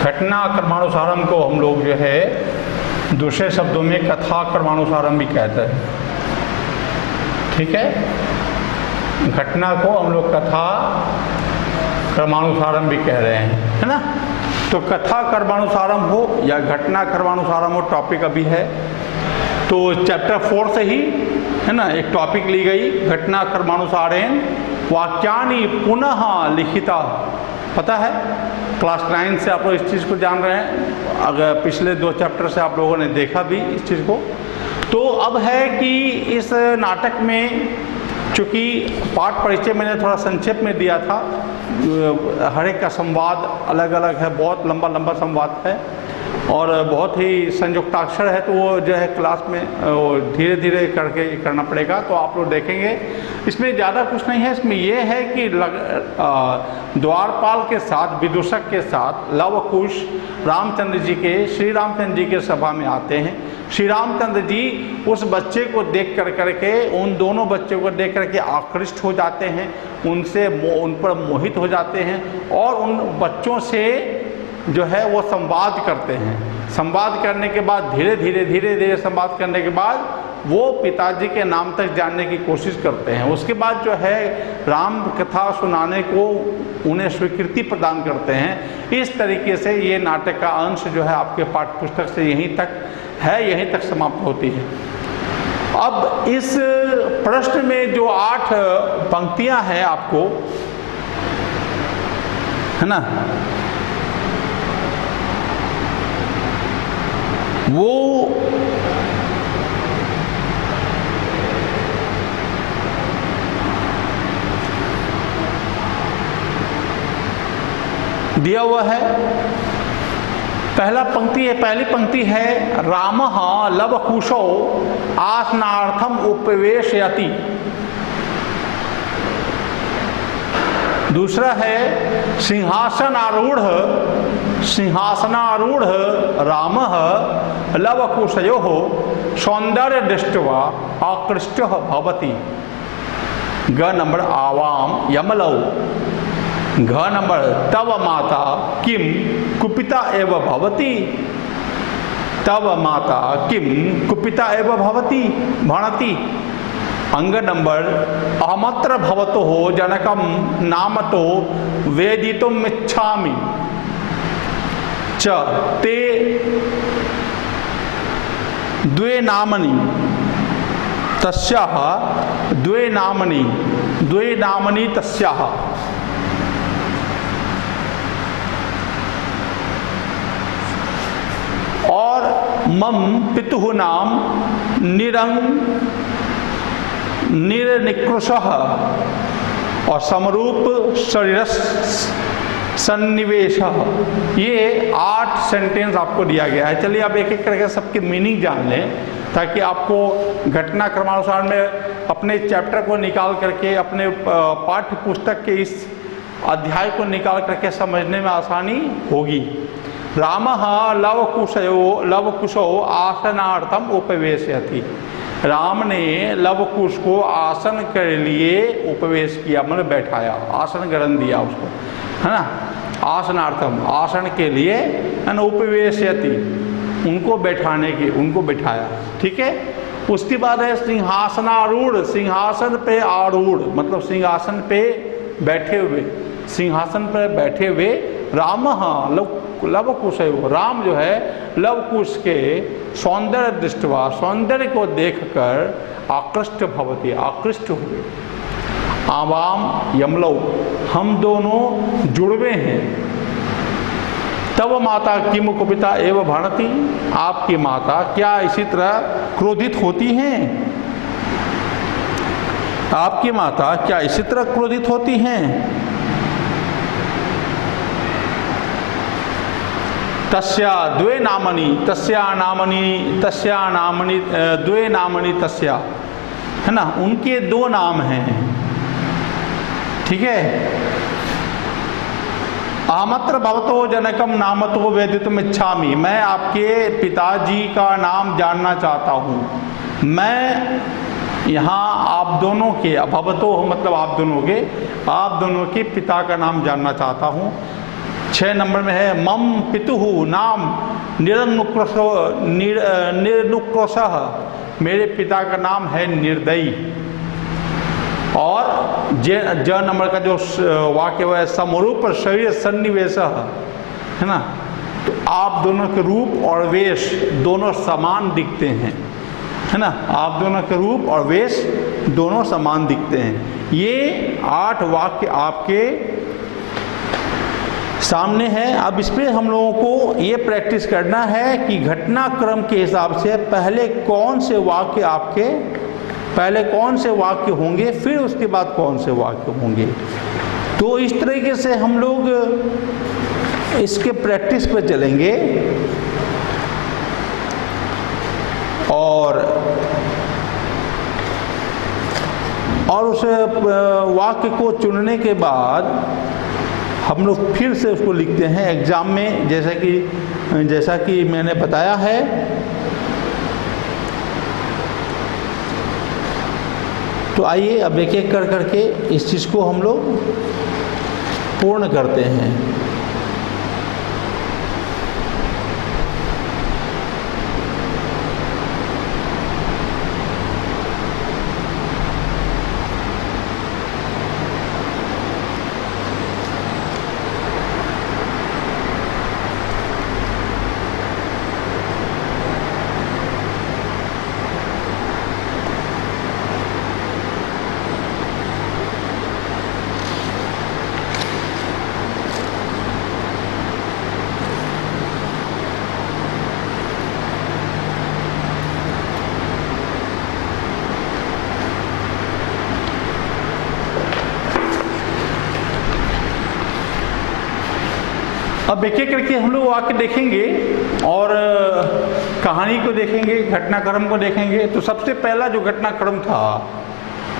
घटना क्रमानुसारम को हम लोग जो है दूसरे शब्दों में कथा क्रमानुसारम भी कहते हैं। ठीक है, घटना को हम लोग कथा क्रमानुसारम भी कह रहे हैं, है ना। तो कथा कर्मानुसारम हो या घटना कर्मानुसारम हो, टॉपिक अभी है। तो चैप्टर 4 से ही, है ना, एक टॉपिक ली गई, घटना कर्मानुसारेण वाक्यानि पुनः लिखिता। पता है, क्लास 9 से आप लोग इस चीज़ को जान रहे हैं, अगर पिछले 2 चैप्टर से आप लोगों ने देखा भी इस चीज़ को। तो अब है कि इस नाटक में, चूँकि पाठ परिचय मैंने थोड़ा संक्षेप में दिया था, हर एक का संवाद अलग अलग है, बहुत लंबा लंबा संवाद है और बहुत ही संयुक्ताक्षर है, तो वो जो है क्लास में वो धीरे धीरे करके करना पड़ेगा। तो आप लोग देखेंगे इसमें ज़्यादा कुछ नहीं है। इसमें ये है कि द्वारपाल के साथ, विदूषक के साथ लव कुश रामचंद्र जी के, श्री रामचंद्र जी के सभा में आते हैं। श्री रामचंद्र जी उस बच्चे को देख कर करके, उन दोनों बच्चों को देख करके आकृष्ट हो जाते हैं, उन पर मोहित हो जाते हैं और उन बच्चों से जो है वो संवाद करते हैं। संवाद करने के बाद धीरे धीरे संवाद करने के बाद वो पिताजी के नाम तक जानने की कोशिश करते हैं। उसके बाद जो है राम कथा सुनाने को उन्हें स्वीकृति प्रदान करते हैं। इस तरीके से ये नाटक का अंश जो है आपके पाठ्य पुस्तक से यहीं तक है, यहीं तक समाप्त होती है। अब इस प्रश्न में जो 8 पंक्तियां हैं आपको, है ना, वो दिया हुआ है। पहली पंक्ति है रामः लवकुशौ आसनार्थम उपवेशयति। दूसरा है सिंहासनारूढ़ रामः लवकुशयोः सौंदर्य दृष्ट्वा आकृष्टः भवति। ग नंबर आवाम यमलौ। घ नंबर तव माता किम कुपिता एव भवति। तव माता किम कुपिता एव भवति भणति। अंग नंबर अहमत्र भवतो जनकम नामतो वेदितुम इच्छामि च ते द्वे नामनि तस्याः द्वे नामनि तस्याः। और मम पितुः नाम निर्निकृशः और समरूप शरीर सन्निवेश। ये 8 सेंटेंस आपको दिया गया है। चलिए अब एक एक करके सबके मीनिंग जान लें, ताकि आपको घटनाक्रमानुसार में अपने चैप्टर को निकाल करके, अपने पाठ्य पुस्तक के इस अध्याय को निकाल करके समझने में आसानी होगी। रामः लवकुशो आसनार्थम उपवेशयति। राम ने लवकुश को आसन के लिए उपवेश किया, मतलब बैठाया, आसन ग्रहण दिया उसको, है ना। आसनार्थम, आसन के लिए, है ना, उपवेशयति, उनको बैठाने के, उनको बैठाया, ठीक है। उसके बाद है सिंहासनारूढ़, सिंहासन पे आरूढ़, मतलब सिंहासन पे बैठे हुए, सिंहासन पर बैठे हुए। रामः लवकुश, राम जो है लवकुश के सौंदर्य दृष्टवा, सौंदर्य को देखकर आकृष्ट भवति, आकृष्ट हुए। आवाम यमलौ, हम दोनों जुड़वे हैं। तब माता किम कुपिता एवं भणति, आपकी माता क्या इसी तरह क्रोधित होती हैं? आपकी माता क्या इसी तरह क्रोधित होती हैं? तस्या द्वे नामनि, तस्या नामनि द्वे नामनि तस्या, है ना, उनके 2 नाम हैं, ठीक है। अहमत्र भवतो जनकम नामतो वेदितुम इच्छामि, मैं आपके पिताजी का नाम जानना चाहता हूँ। मैं यहाँ आप दोनों के, भवतो मतलब आप दोनों के पिता का नाम जानना चाहता हूँ। 6 नंबर में है मम पितुः नाम निर्नुक्रशः, मेरे पिता का नाम है निर्दयी। और ज नंबर का जो वाक्य है समरूप शरीर सन्निवेश, है ना, तो आप दोनों के रूप और वेश दोनों समान दिखते हैं, है ना, आप दोनों के रूप और वेश दोनों समान दिखते हैं। ये 8 वाक्य आपके सामने है। अब इस पर हम लोगों को ये प्रैक्टिस करना है कि घटनाक्रम के हिसाब से पहले कौन से वाक्य होंगे, फिर उसके बाद कौन से वाक्य होंगे। तो इस तरीके से हम लोग इसके प्रैक्टिस पे चलेंगे और उस वाक्य को चुनने के बाद हम लोग फिर से उसको लिखते हैं एग्जाम में, जैसा कि मैंने बताया है। तो आइए अब एक एक कर करके इस चीज़ को हम लोग पूर्ण करते हैं। अब एक एक करके हम लोग वाक्य देखेंगे और कहानी को देखेंगे, घटनाक्रम को देखेंगे। तो सबसे पहला जो घटनाक्रम था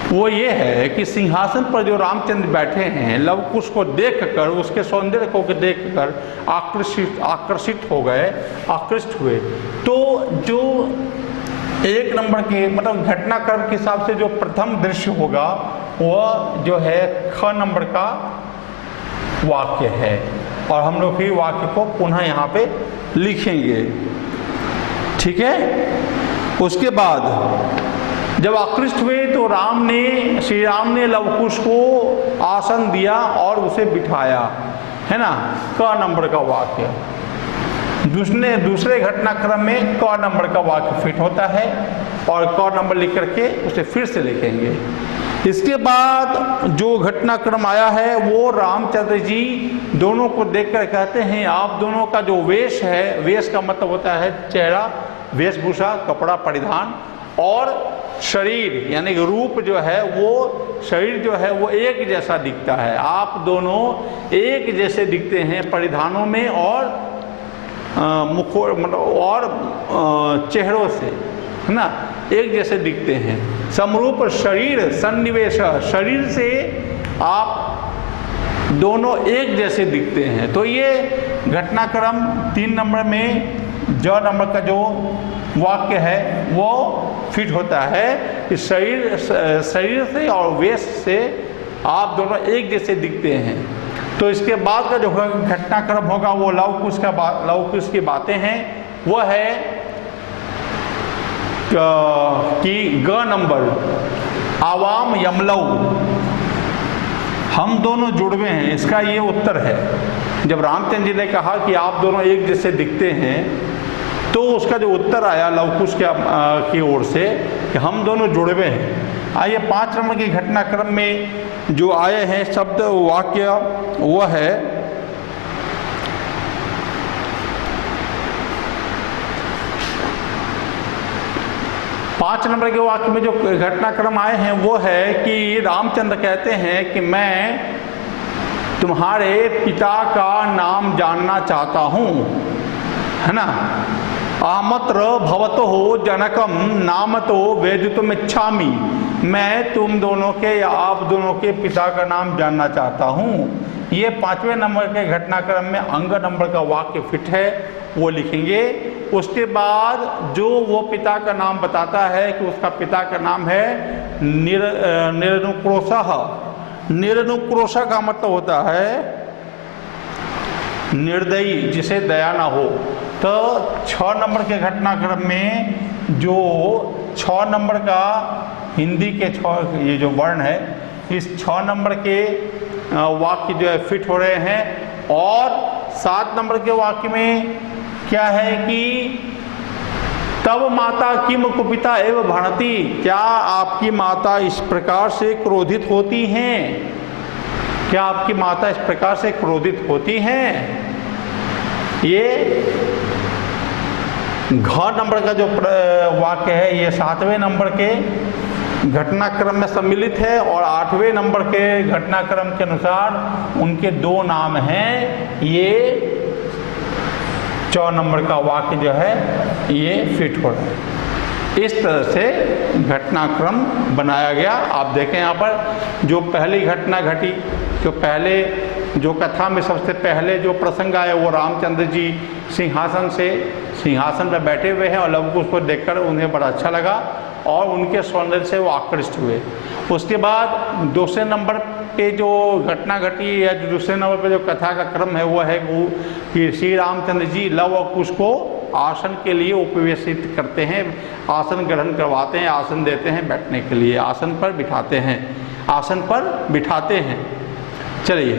वो ये है कि सिंहासन पर जो रामचंद्र बैठे हैं, लवकुश को देखकर, उसके सौंदर्य को देखकर आकर्षित हो गए, आकृष्ट हुए। तो जो 1 नंबर के मतलब घटनाक्रम के हिसाब से जो प्रथम दृश्य होगा वह जो है ख नंबर का वाक्य है, और हम लोग फिर वाक्य को पुनः यहाँ पे लिखेंगे, ठीक है। उसके बाद जब आकृष्ट हुए तो श्री राम ने लवकुश को आसन दिया और उसे बिठाया, है ना, क नंबर का वाक्य। दूसरे घटनाक्रम में क नंबर का वाक्य फिट होता है और क नंबर लिख करके उसे फिर से लिखेंगे। इसके बाद जो घटनाक्रम आया है वो रामचंद्र जी दोनों को देखकर कहते हैं आप दोनों का जो वेश है, वेश का मतलब होता है चेहरा, वेशभूषा, कपड़ा परिधान, और शरीर यानी रूप जो है वो, शरीर जो है वो एक जैसा दिखता है। आप दोनों एक जैसे दिखते हैं परिधानों में और मुखों और चेहरों से, है ना, एक जैसे दिखते हैं। समरूप शरीर सन्निवेश, शरीर से आप दोनों एक जैसे दिखते हैं। तो ये घटनाक्रम 3 नंबर में ज नंबर का जो वाक्य है वो फिट होता है कि शरीर से और वेश से आप दोनों एक जैसे दिखते हैं। तो इसके बाद का जो घटनाक्रम होगा वो लव कुश की बातें हैं। वो है कि ग नंबर आवाम यमलऊ, हम दोनों जुड़वे हैं, इसका ये उत्तर है। जब रामचंद्र जी ने कहा कि आप दोनों एक जैसे दिखते हैं तो उसका जो उत्तर आया लवकुश की ओर से कि हम दोनों जुड़वे हैं। आइए 5 नंबर की घटनाक्रम में जो आए हैं शब्द वाक्य वो है पाँच नंबर के वाक्य में जो घटनाक्रम आए हैं वो है कि रामचंद्र कहते हैं कि मैं तुम्हारे पिता का नाम जानना चाहता हूँ, है ना। आमत्र भवतो जनकम नामतो वेदितुम इच्छामि, मैं तुम दोनों के या आप दोनों के पिता का नाम जानना चाहता हूँ। ये 5वें नंबर के घटनाक्रम में अंग नंबर का वाक्य फिट है, वो लिखेंगे। उसके बाद जो वो पिता का नाम बताता है कि उसका पिता का नाम है निरनुक्रोशः। निरनुक्रोशः का मतलब होता है निर्दयी, जिसे दया ना हो। तो 6 नंबर के घटनाक्रम में जो 6 नंबर का हिंदी के 6 ये जो वर्ण है, इस 6 नंबर के वाक्य जो है फिट हो रहे हैं। और 7 नंबर के वाक्य में क्या है कि तब माता किम कुपिता एव भणति, क्या आपकी माता इस प्रकार से क्रोधित होती हैं, क्या आपकी माता इस प्रकार से क्रोधित होती हैं। ये घ नंबर का जो वाक्य है ये 7वें नंबर के घटनाक्रम में सम्मिलित है और 8वें नंबर के घटनाक्रम के अनुसार उनके 2 नाम हैं। ये 4 नंबर का वाक्य जो है ये फिट हो रहा है। इस तरह से घटनाक्रम बनाया गया। आप देखें यहाँ पर जो पहली घटना घटी, जो कथा में सबसे पहले जो प्रसंग आया वो रामचंद्र जी सिंहासन पर बैठे हुए हैं और लवकुश को देखकर उन्हें बड़ा अच्छा लगा और उनके सौंदर्य से वो आकृष्ट हुए। उसके बाद दूसरे नंबर पे जो घटना घटी या दूसरे नंबर पे जो कथा का क्रम है वो है कि श्री रामचंद्र जी लव और कुश को आसन के लिए उपवेशित करते हैं, आसन ग्रहण करवाते हैं, आसन देते हैं बैठने के लिए, आसन पर बिठाते हैं। चलिए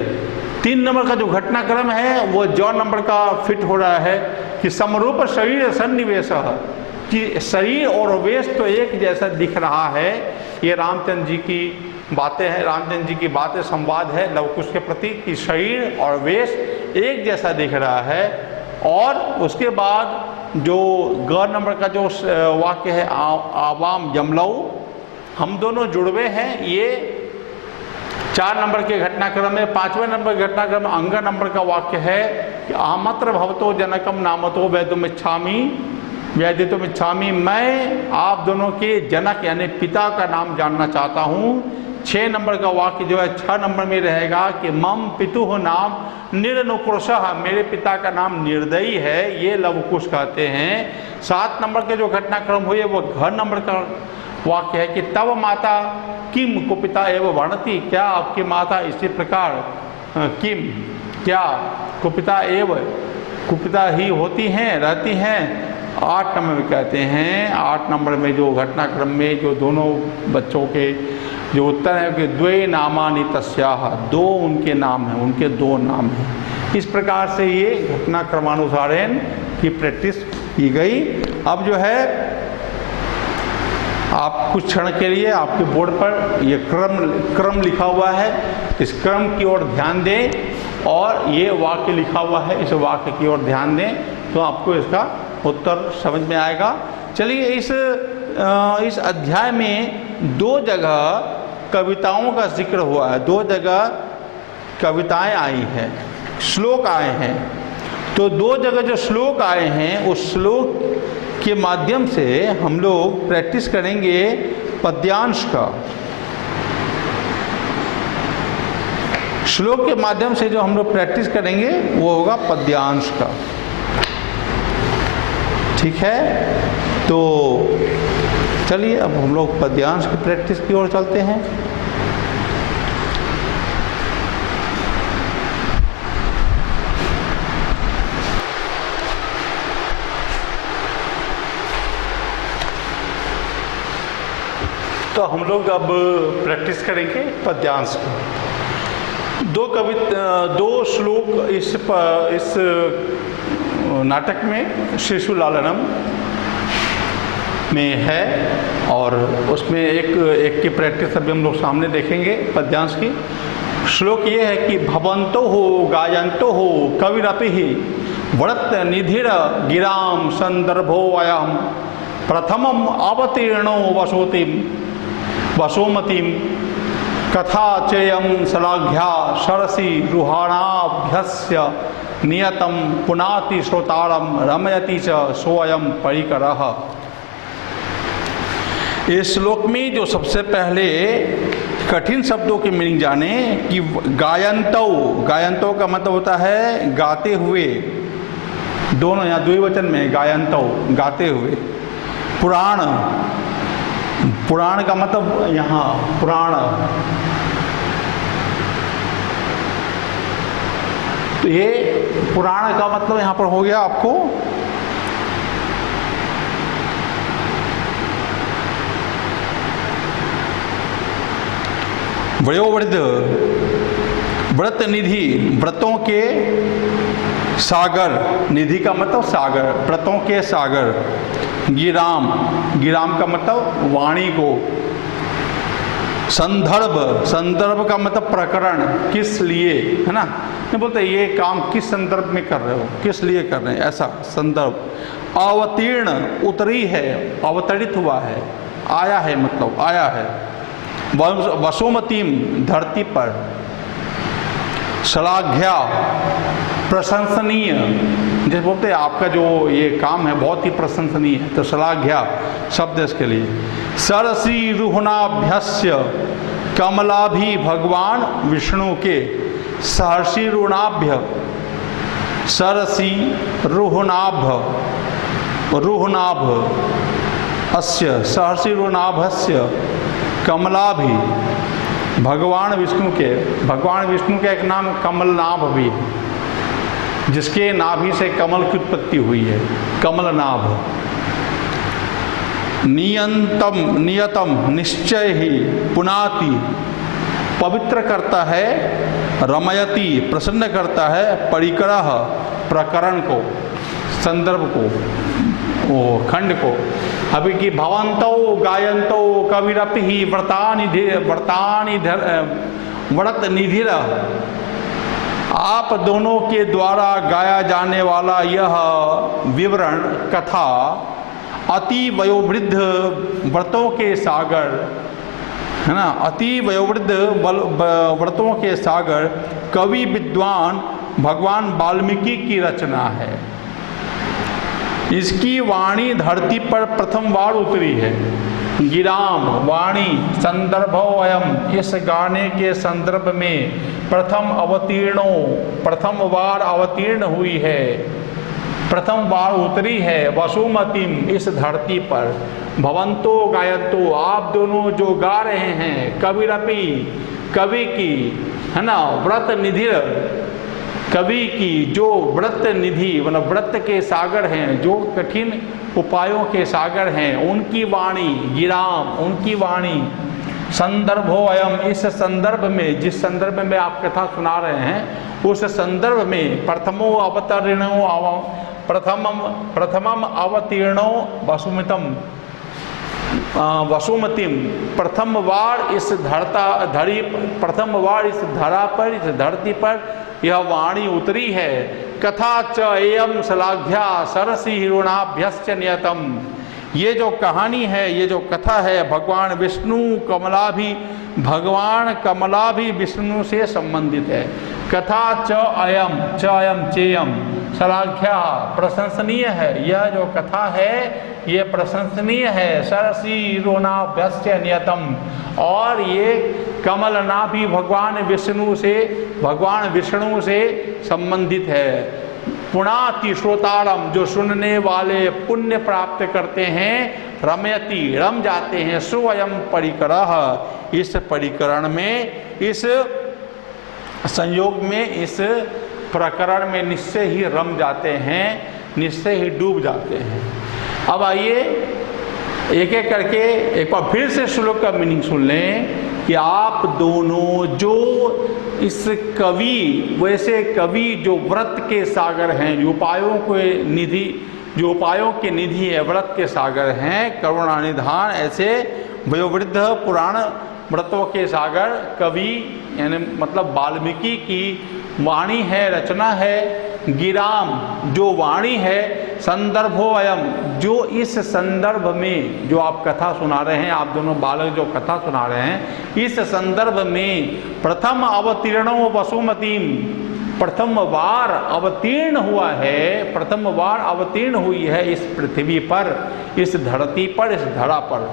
3 नंबर का जो घटनाक्रम है वो ज नंबर का फिट हो रहा है कि समरूप शरीर सन्निवेश, कि शरीर और वेश तो एक जैसा दिख रहा है। ये रामचंद्र जी की बातें हैं, रामचंद्र जी की बातें संवाद है लवकुश के प्रति कि शरीर और वेश एक जैसा दिख रहा है। और उसके बाद जो ग नंबर का जो वाक्य है आवाम यमलऊ, हम दोनों जुड़वे हैं, ये 4 नंबर के घटनाक्रम में। 5वें नंबर के घटनाक्रम में अंग नंबर का वाक्य है कि आमत्र भवतो जनकम नामतो वेदितुम इच्छामि, मैं आप दोनों के जनक यानी पिता का नाम जानना चाहता हूँ। 6 नंबर का वाक्य जो है 6 नंबर में रहेगा कि मम पितुः नाम निरनुक्रोशः, मेरे पिता का नाम निर्दयी है, ये लवकुश कहते हैं। 7 नंबर के जो घटनाक्रम हुए वो घ नंबर का वाक्य है कि तब माता किम कुपिता एवं वर्णति, क्या आपकी माता इसी प्रकार किम क्या कुपिता एवं कुपिता ही होती हैं, रहती हैं। 8 नंबर में कहते हैं, 8 नंबर में जो घटनाक्रम में जो दोनों बच्चों के जो उत्तर है कि द्वे नामानि तस्याः, 2 उनके नाम हैं, उनके 2 नाम हैं। इस प्रकार से ये घटनाक्रमानुसारेण की प्रैक्टिस की गई। अब जो है आप कुछ क्षण के लिए आपके बोर्ड पर ये क्रम लिखा हुआ है, इस क्रम की ओर ध्यान दें और ये वाक्य लिखा हुआ है, इस वाक्य की ओर ध्यान दें तो आपको इसका उत्तर समझ में आएगा। चलिए, इस अध्याय में 2 जगह कविताओं का जिक्र हुआ है, 2 जगह कविताएं आई हैं, श्लोक आए हैं। तो 2 जगह जो श्लोक आए हैं उस श्लोक के माध्यम से हम लोग प्रैक्टिस करेंगे पद्यांश का। श्लोक के माध्यम से जो हम लोग प्रैक्टिस करेंगे वो होगा पद्यांश का। ठीक है, तो चलिए अब हम लोग पद्यांश की प्रैक्टिस की ओर चलते हैं। तो हम लोग अब प्रैक्टिस करेंगे पद्यांश का। 2 श्लोक इस नाटक में शिशुलालनम में है और उसमें एक की प्रैक्टिस अभी हम लोग सामने देखेंगे पद्यांश की। श्लोक ये है कि भवंतो हो गायंतो हो कविरपि व्रत निधिर गिराम संदर्भो अयम प्रथमम अवतीर्णो वसोमतीम कथा चेयम सलाघ्या सरसी रुहाणाभ्यस्य नियतम पुनाति श्रोतारम रमयति च सोयम परिकरः। इस श्लोक में जो सबसे पहले कठिन शब्दों की मीनिंग जाने कि गायंतो का मतलब होता है गाते हुए, दोनों यहाँ द्विवचन में गायंतो गाते हुए। पुराण का मतलब यहाँ पुराण, तो ये पुराण का मतलब यहाँ पर हो गया आपको वयोवृद्ध, व्रत निधि, व्रतों के सागर, निधि का मतलब सागर, व्रतों के सागर। गिराम, गिराम का मतलब वाणी को। संदर्भ, संदर्भ का मतलब प्रकरण, किस लिए, है ना, नहीं बोलते ये काम किस संदर्भ में कर रहे हो, किस लिए कर रहे हैं, ऐसा संदर्भ। अवतीर्ण, उतरी है, अवतरित हुआ है, आया है, मतलब आया है। वसुमतीम, धरती पर। श्लाघ्या, प्रशंसनीय, जैसे बोलते हैं आपका जो ये काम है बहुत ही प्रशंसनीय है, तो श्लाघ्या शब्द इसके लिए। सरसी रुहनाभ्यस्य, कमलाभि भगवान विष्णु के। सहर्षि रुहनाभ्य, सरसी रुहनाभ, रुहनाभ अस्य, सहर्षि रुहनाभस्य कमलाभि, भगवान विष्णु के। भगवान विष्णु का एक नाम कमलनाभ भी है, जिसके नाभि से कमल की उत्पत्ति हुई है, कमलनाभ। नियतम, निश्चय ही। पुनाति, पवित्र करता है। रमयति, प्रसन्न करता है। परिकरः, प्रकरण को, संदर्भ को, वो खंड को। अभी कि भवंतो गायंतो कविरपि व्रत निधिर, आप दोनों के द्वारा गाया जाने वाला यह विवरण कथा अति वयोवृद्ध व्रतों के सागर, है ना, अति वयोवृद्ध व्रतों के सागर कवि विद्वान भगवान वाल्मीकि की रचना है। इसकी वाणी धरती पर प्रथम बार उतरी है। गिराम, वाणी, संदर्भो अयम, इस गाने के संदर्भ में प्रथम बार अवतीर्ण हुई है, प्रथम बार उतरी है। वसुमतीम, इस धरती पर। भवंतो गायंतो, आप दोनों जो गा रहे हैं। कविरपि, कवि की, है ना, व्रत निधिर, कवि की जो व्रत निधि मतलब व्रत के सागर हैं, जो कठिन उपायों के सागर हैं, उनकी वाणी। गिराम, उनकी वाणी। संदर्भो अयम, इस संदर्भ में, जिस संदर्भ में आप कथा सुना रहे हैं उस संदर्भ में। प्रथमो अवतीर्णो वसुमितम, वसुमतीम, प्रथम बार इस धरा पर, इस धरती पर यह वाणी उतरी है। कथा च एयम श्लाघ्या सरसी हिरुणाभ्यश्च नियतम। ये जो कहानी है, ये जो कथा है, भगवान कमलाभि विष्णु से संबंधित है। कथा च अयम चेयम श्लाघ्या, प्रशंसनीय है। यह जो कथा है ये प्रशंसनीय है। सरसी रोणाभ्यश्च नियतम, और ये कमलनाभि भगवान विष्णु से संबंधित है। पुणाति श्रोतारम, जो सुनने वाले पुण्य प्राप्त करते हैं, रमयति, रम जाते हैं, स्वयं परिकरः, इस परिकरण में, इस संयोग में, इस प्रकरण में निश्चय ही रम जाते हैं, निश्चय ही डूब जाते हैं। अब आइए एक एक करके एक बार फिर से श्लोक का मीनिंग सुन लें कि आप दोनों जो इस कवि, वैसे कवि जो व्रत के सागर हैं, जो उपायों के निधि है, व्रत के सागर हैं, करुणा निधान, ऐसे वयोवृद्ध पुराण व्रतों के सागर कवि, यानी मतलब वाल्मीकि की वाणी है, रचना है। गिराम, जो वाणी है, संदर्भो अयम, जो इस संदर्भ में जो आप कथा सुना रहे हैं, आप दोनों बालक जो कथा सुना रहे हैं, इस संदर्भ में प्रथम अवतीर्णो वसुमतीम, प्रथम बार अवतीर्ण हुआ है, प्रथम बार अवतीर्ण हुई है इस पृथ्वी पर, इस धरती पर, इस धरा पर।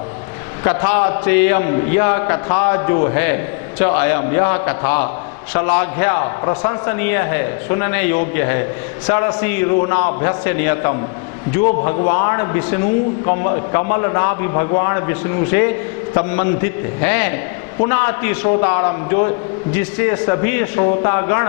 कथा चेयम, यह कथा जो है, च अयम, यह कथा, श्लाघ्या, प्रशंसनीय है, सुनने योग्य है। सरसी रोहणाभ्यस्य नियतम, जो भगवान विष्णु कमलनाभि भगवान विष्णु से संबंधित हैं। पुनाति श्रोतारम, जो जिससे सभी श्रोतागण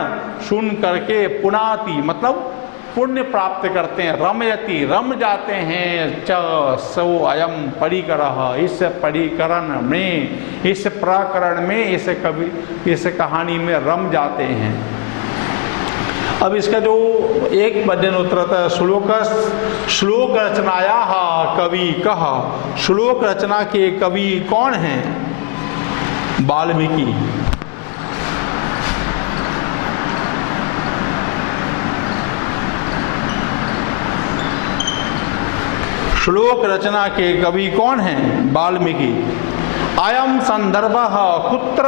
सुन करके, पुनाति मतलब पुण्य प्राप्त करते हैं, रमयति, रम जाते हैं, च सो अयम परिकरः, इस परिकरण में, इस प्रकरण में, इस कहानी में रम जाते हैं। अब इसका जो एक मध्यनोत्तर श्लोक रचनाया कवि कह, श्लोक रचना के कवि कौन हैं? वाल्मीकि। श्लोक रचना के कवि कौन हैं? वाल्मीकि। अयम संदर्भः कुत्र?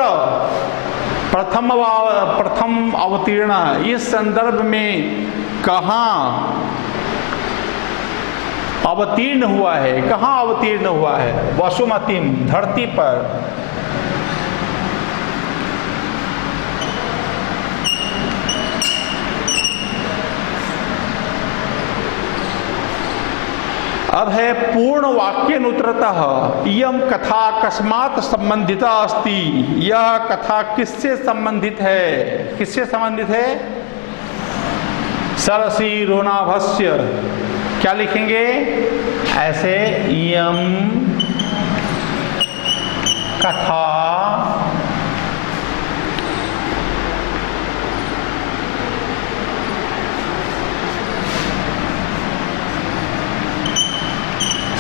प्रथम अवतीर्ण, इस संदर्भ में कहाँ अवतीर्ण हुआ है? कहाँ अवतीर्ण हुआ है? वसुमतीम, धरती पर। अब है पूर्ण वाक्यनुत्रतः इयम कथा कस्मात् संबंधिता अस्ति, यह कथा किससे संबंधित है? किससे संबंधित है? सरसी रोणाभस्य, क्या लिखेंगे? ऐसे, इयम कथा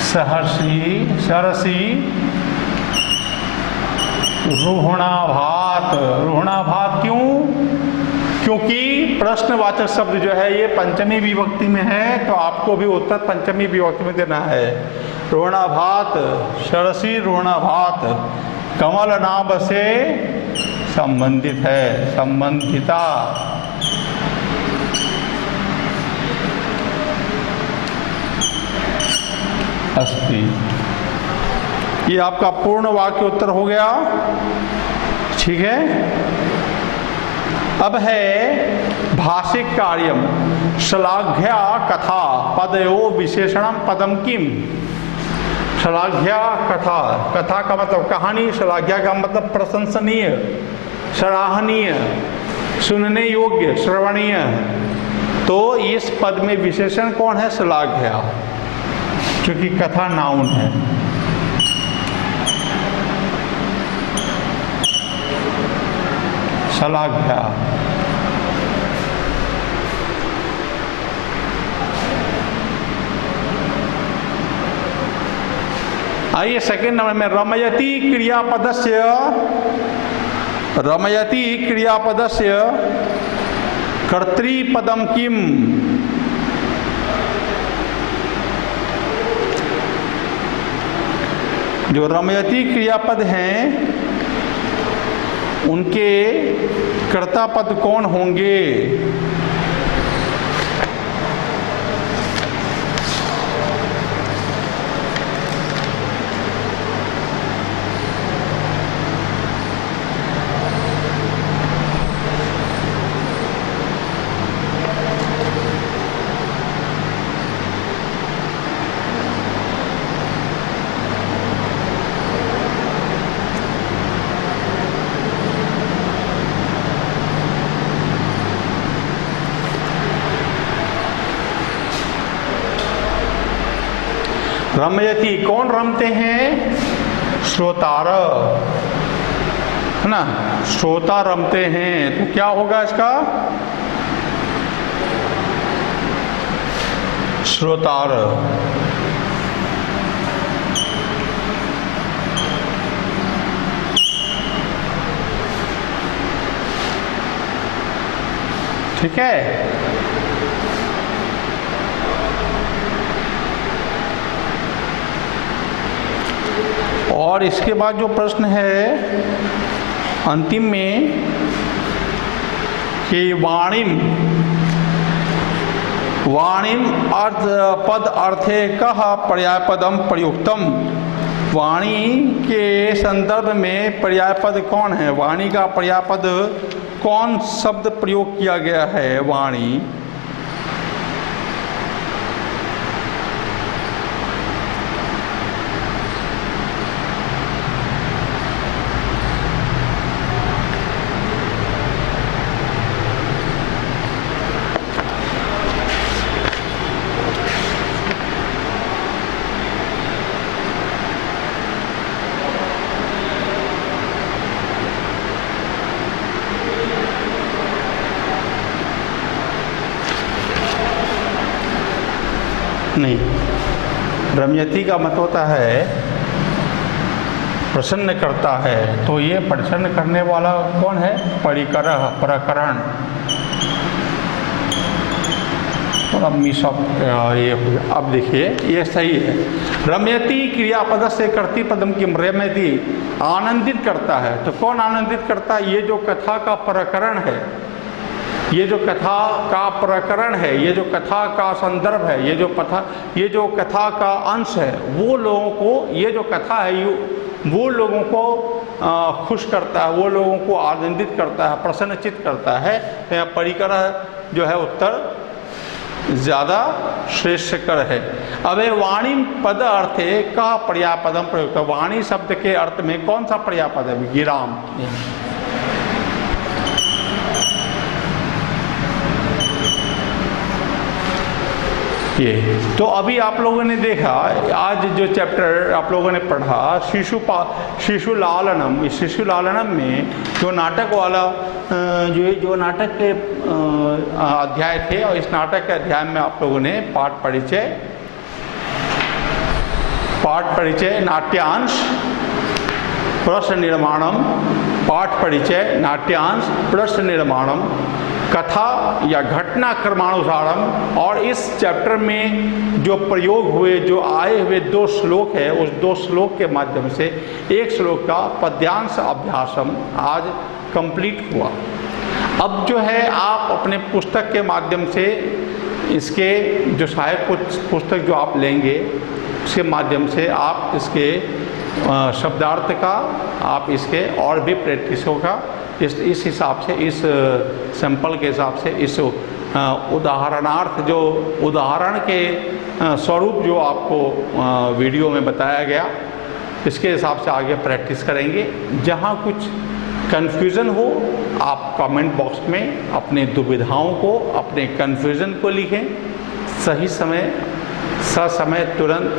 सरसी रोहणाभात। रोहणाभात क्यों? क्योंकि प्रश्नवाचक शब्द जो है ये पंचमी विभक्ति में है, तो आपको भी उत्तर पंचमी विभक्ति में देना है। रोहणाभात, सरसी रोहणाभात कमल नाभ से संबंधित है, संबंधिता। अस्ति, ये आपका पूर्ण वाक्य उत्तर हो गया। ठीक है। अब है भाषिक कार्यम। श्लाघ्या कथा पदयो विशेषणम पदम किम? श्लाघ्या कथा, कथा का मतलब कहानी, श्लाघ्या का मतलब प्रशंसनीय, सराहनीय, सुनने योग्य, श्रवणीय। तो इस पद में विशेषण कौन है? श्लाघ्या, क्योंकि कथा नाउन है। श्लाघ्या। आइए सेकंड नंबर में रमयति क्रियापदस्य कर्तृपदम किम। जो रमयति क्रियापद हैं उनके कर्ता पद कौन होंगे। रमयति कौन रमते हैं, श्रोतार, है ना, श्रोता रमते हैं। तो क्या होगा इसका, श्रोतार। ठीक है। और इसके बाद जो प्रश्न है अंतिम में कि वाणिम अर्थ पद अर्थे कह पर्यायपदम प्रयुक्तम। वाणी के संदर्भ में पर्यायपद कौन है, वाणी का पर्यायपद कौन शब्द प्रयोग किया गया है। वाणी नहीं, रमयति का मत होता है प्रसन्न करता है। तो ये प्रसन्न करने वाला कौन है, परिकरः, प्रकरण। और अब ये हो गया। अब देखिए ये सही है। रमयति क्रियापद से कर्तृपदम की, रमयति आनंदित करता है। तो कौन आनंदित करता है, ये जो कथा का प्रकरण है, ये जो कथा का प्रकरण है, ये जो कथा का संदर्भ है, ये जो कथा का अंश है, वो लोगों को, ये जो कथा है वो लोगों को खुश करता है, वो लोगों को आनंदित करता है, प्रसन्नचित करता है। तो यहाँ परिकर जो है उत्तर ज़्यादा श्रेष्ठकर है। अब वाणी पद अर्थे का पर्यायपदम प्रयुक्त। वाणी शब्द के अर्थ में कौन सा पर्यायपद है, विराम। ये तो अभी आप लोगों ने देखा, आज जो चैप्टर आप लोगों ने पढ़ा शिशु लालनम। इस शिशु लालनम में जो नाटक वाला जो नाटक के अध्याय थे, और इस नाटक के अध्याय में आप लोगों ने पाठ परिचय नाट्यांश प्रश्न निर्माणम, पाठ परिचय नाट्यांश प्रश्न निर्माणम, कथा या घटना क्रमानुसारम। और इस चैप्टर में जो प्रयोग हुए, जो आए हुए 2 श्लोक है, उस 2 श्लोक के माध्यम से 1 श्लोक का पद्यांश अभ्यासम आज कंप्लीट हुआ। अब जो है आप अपने पुस्तक के माध्यम से इसके जो सहायक पुस्तक जो आप लेंगे, उसके माध्यम से आप इसके शब्दार्थ का, आप इसके और भी प्रैक्टिस होगा। इस हिसाब से, इस सैंपल के हिसाब से, इस उदाहरणार्थ जो उदाहरण के स्वरूप जो आपको वीडियो में बताया गया, इसके हिसाब से आगे प्रैक्टिस करेंगे। जहाँ कुछ कन्फ्यूज़न हो, आप कमेंट बॉक्स में अपनी दुविधाओं को, अपने कन्फ्यूज़न को लिखें। सही समय ससमय तुरंत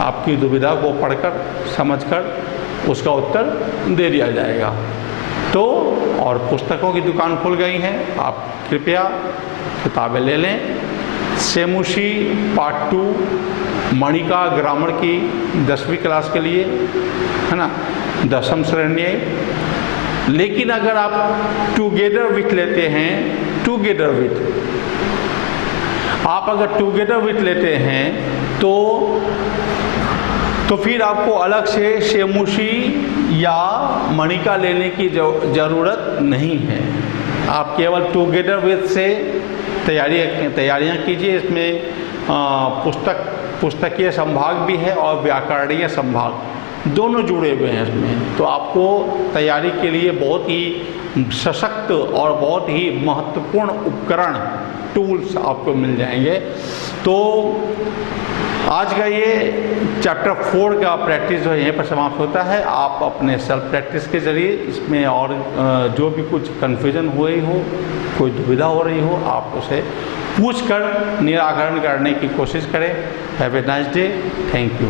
आपकी दुविधा को पढ़कर, समझकर उसका उत्तर दे दिया जाएगा। तो और पुस्तकों की दुकान खुल गई हैं, आप कृपया किताबें ले लें। सेमुशी पार्ट 2 मणिका ग्रामर की 10वीं क्लास के लिए, है ना, 10वीं श्रेणी। लेकिन अगर आप टुगेदर विथ लेते हैं, टुगेदर विथ, आप अगर टुगेदर विथ लेते हैं तो फिर आपको अलग से शेमुशी या मणिका लेने की ज़रूरत नहीं है। आप केवल टुगेदर विथ से तैयारियां कीजिए। इसमें पुस्तकीय संभाग भी है और व्याकरणीय संभाग दोनों जुड़े हुए हैं इसमें। तो आपको तैयारी के लिए बहुत ही सशक्त और बहुत ही महत्वपूर्ण उपकरण, टूल्स आपको मिल जाएंगे। तो आज का ये चैप्टर 4 का प्रैक्टिस जो है यहीं पर समाप्त होता है। आप अपने सेल्फ प्रैक्टिस के ज़रिए इसमें और जो भी कुछ कन्फ्यूजन हो रही हो, कोई दुविधा हो रही हो, आप उसे पूछकर निराकरण करने की कोशिश करें। Have a nice day. Thank you.